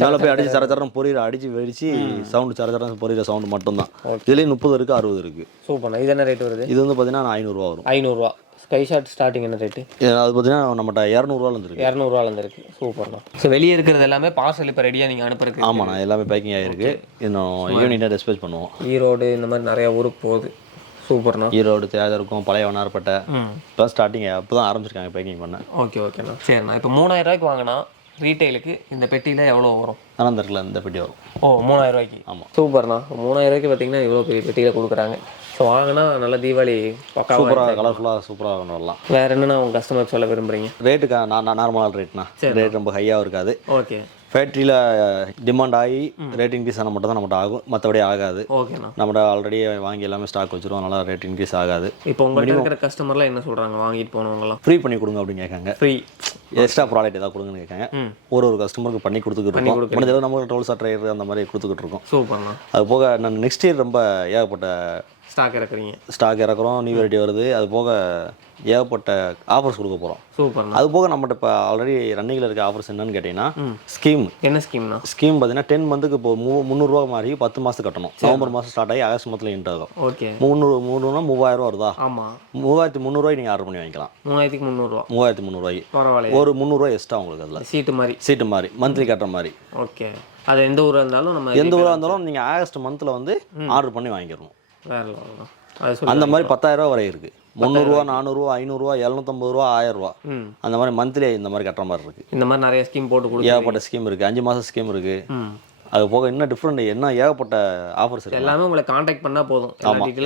மேலே போய் அடிச்சு சரச்சரம் பொரியிற அடிச்சு வெடிச்சு சவுண்டு சரச்சரம் பொரியிற சவுண்டு மட்டும்தான். இதுலேயே 30 இருக்குது, 60 இருக்குது. சூப்பர். இது என்ன ரேட் வருது? இது வந்து பார்த்தீங்கன்னா 500 ரூபா வரும். 500 ரூபா. ஸ்கை ஷாட் ஸ்டார்டிங் என்ன ரேட்டு? அது பார்த்தீங்கன்னா நம்மகிட்ட 200 ரூபாலேருந்து இருக்குது. 200 ரூபாலேருந்து இருக்குது. சூப்பர்ண்ணா. ஸோ வெளியே இருக்கிறது எல்லாமே பார்சல் இப்போ ரெடியாக நீங்கள் அனுப்புறதுக்கு? ஆமாண்ணா, எல்லாமே பேக்கிங் ஆகிருக்கு. இன்னும் ஈவினிங்காக டிஸ்பேச் பண்ணுவோம். ஈரோடு இந்த மாதிரி நிறையா ஊருக்கு போகுது. சூப்பர்ண்ணா. ஈரோடு தேவை இருக்கும், பழைய வண்ணாரப்பேட்டை. இப்போ ஸ்டார்டிங் அப்போ தான் ஆரம்பிச்சிருக்காங்க பேக்கிங் பண்ண. ஓகேண்ணா. சரிண்ணா. இப்போ 3000 ரூபாய்க்கு வாங்கினா ரீட்டைலுக்கு இந்த பெட்டியில் எவ்வளோ வரும்? ஆனால் தெரியல, இந்த பெட்டி வரும். 3000 ரூபாய்க்கு. ஆமாம், சூப்பர்ண்ணா. 3000 ரூபாய்க்கு பார்த்தீங்கன்னா இவ்வளோ பெரிய பெட்டியில் கொடுக்குறாங்க. ஸோ வாங்கினா நல்ல தீபாவளி பக்கா சூப்பராக கலர்ஃபுல்லாக சூப்பராக வரலாம். வேறு என்னென்னா உங்கள் கஸ்டமர் சொல்ல விரும்புகிறீங்க? ரேட்டுக்கா நார்மலான ரேட்ண்ணா. ரேட் ரொம்ப ஹையாக இருக்காது. ஓகே. ஃபேக்ட்ரியில் டிமாண்ட் ஆகி ரேட் இன்க்ரீஸ் ஆனால் மட்டும் தான் நம்மகிட்ட ஆகும், மற்றபடி ஆகாது. ஓகேண்ணா. நம்மகிட்ட ஆல்ரெடி வாங்கி எல்லாமே ஸ்டாக் வச்சுருவோம், நல்லா ரேட் இன்க்ரீஸ் ஆகாது. இப்போ உங்களுக்கு இருக்கிற கஸ்டமர்லாம் என்ன சொல்கிறாங்க? வாங்கிட்டு போனவங்கலாம் ஃப்ரீ பண்ணி கொடுங்க அப்படின்னு கேட்காங்க. ஃப்ரீ எக்ஸ்ட்ரா ப்ராடக்ட் ஏதாவது கொடுங்கன்னு கேட்காங்க. ஒரு கஸ்டமருக்கு பண்ணி கொடுத்துக்கிட்டு இருக்கோம். முடிஞ்சளவு நம்ம டோல்ஸா ட்ரைவர் அந்த மாதிரி கொடுத்துக்கிட்டு இருக்கோம். சூப்பர்ண்ணா. அது போக நான் நெக்ஸ்ட் இயர் ரொம்ப ஏகப்பட்ட ஸ்டாக் இறக்குறோம், நியூ வெரைட்டி வருது. அது போக ஏகப்பட்ட ஆஃபர்ஸ் கொடுக்க போகிறோம். சூப்பர். அது போக நம்மகிட்ட இப்போ ஆல்ரெடி ரன்னிங்கில் இருக்க ஆஃபர்ஸ் என்னன்னு கேட்டிங்கன்னா ஸ்கீம். என்ன ஸ்கீம்னா? ஸ்கீம் பார்த்தீங்கன்னா 10 மந்த்துக்கு இப்போ 300 ரூபா மாதிரி 10 மாதத்துக்கு கட்டணும். நவம்பர் மாதம் ஸ்டார்ட் ஆகி ஆகஸ்ட் மாதத்தில் எண்ட் ஆகும். ஓகே. 300னா 3000 ரூபா வருதா? ஆமாம். 3300 நீங்கள் ஆர்டர் பண்ணி வாங்கிக்கலாம். 3300 ரூபாய்க்கு. பரவாயில்ல. ஒரு 300 ரூபா எக்ஸ்ட்ரா உங்களுக்கு அதில் சீட்டு மாதிரி மந்த்லி கட்டுற மாதிரி. ஓகே. அது எந்த ஊராக இருந்தாலும் நீங்கள் ஆகஸ்ட் மந்தில் வந்து ஆர்டர் பண்ணி வாங்கிடணும். அந்த மாதிரி 10000 ரூபா வரை இருக்கு. 300 ரூபா, 400 ரூபா, 500 ரூபா, 750 ரூபா, 1000 ரூபா அந்த மாதிரி மந்த்லி இந்த மாதிரி கட்டுற மாதிரி இருக்கு. இந்த மாதிரி நிறைய ஸ்கீம் போட்டு ஏகப்பட்ட ஸ்கீம் இருக்கு. 5 மாசம் ஸ்கீம் இருக்கு. அது போக என்ன டிஃப்ரெண்ட் என்ன ஏகப்பட்ட ஆஃபர்ஸ் இருக்கு. எல்லாமே உங்களை கான்டாக்ட் பண்ணா போதும்,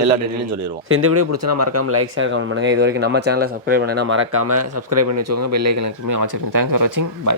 எல்லா டீடைலும் சொல்லிடுவோம். இந்த வீடியோ பிடிச்சா மறக்காம லைக் ஷேர் கமெண்ட் பண்ணுங்க. இது வரைக்கும் நம்ம சேனலை சப்ஸ்கிரைப் பண்ணா மறக்காம சப்ஸ்கிரைப் பண்ணி வச்சுக்கோங்க. பெல் ஐகான் ஆன் வச்சிருங்க. தேங்க்ஸ் ஃபார் வாட்சிங். பை.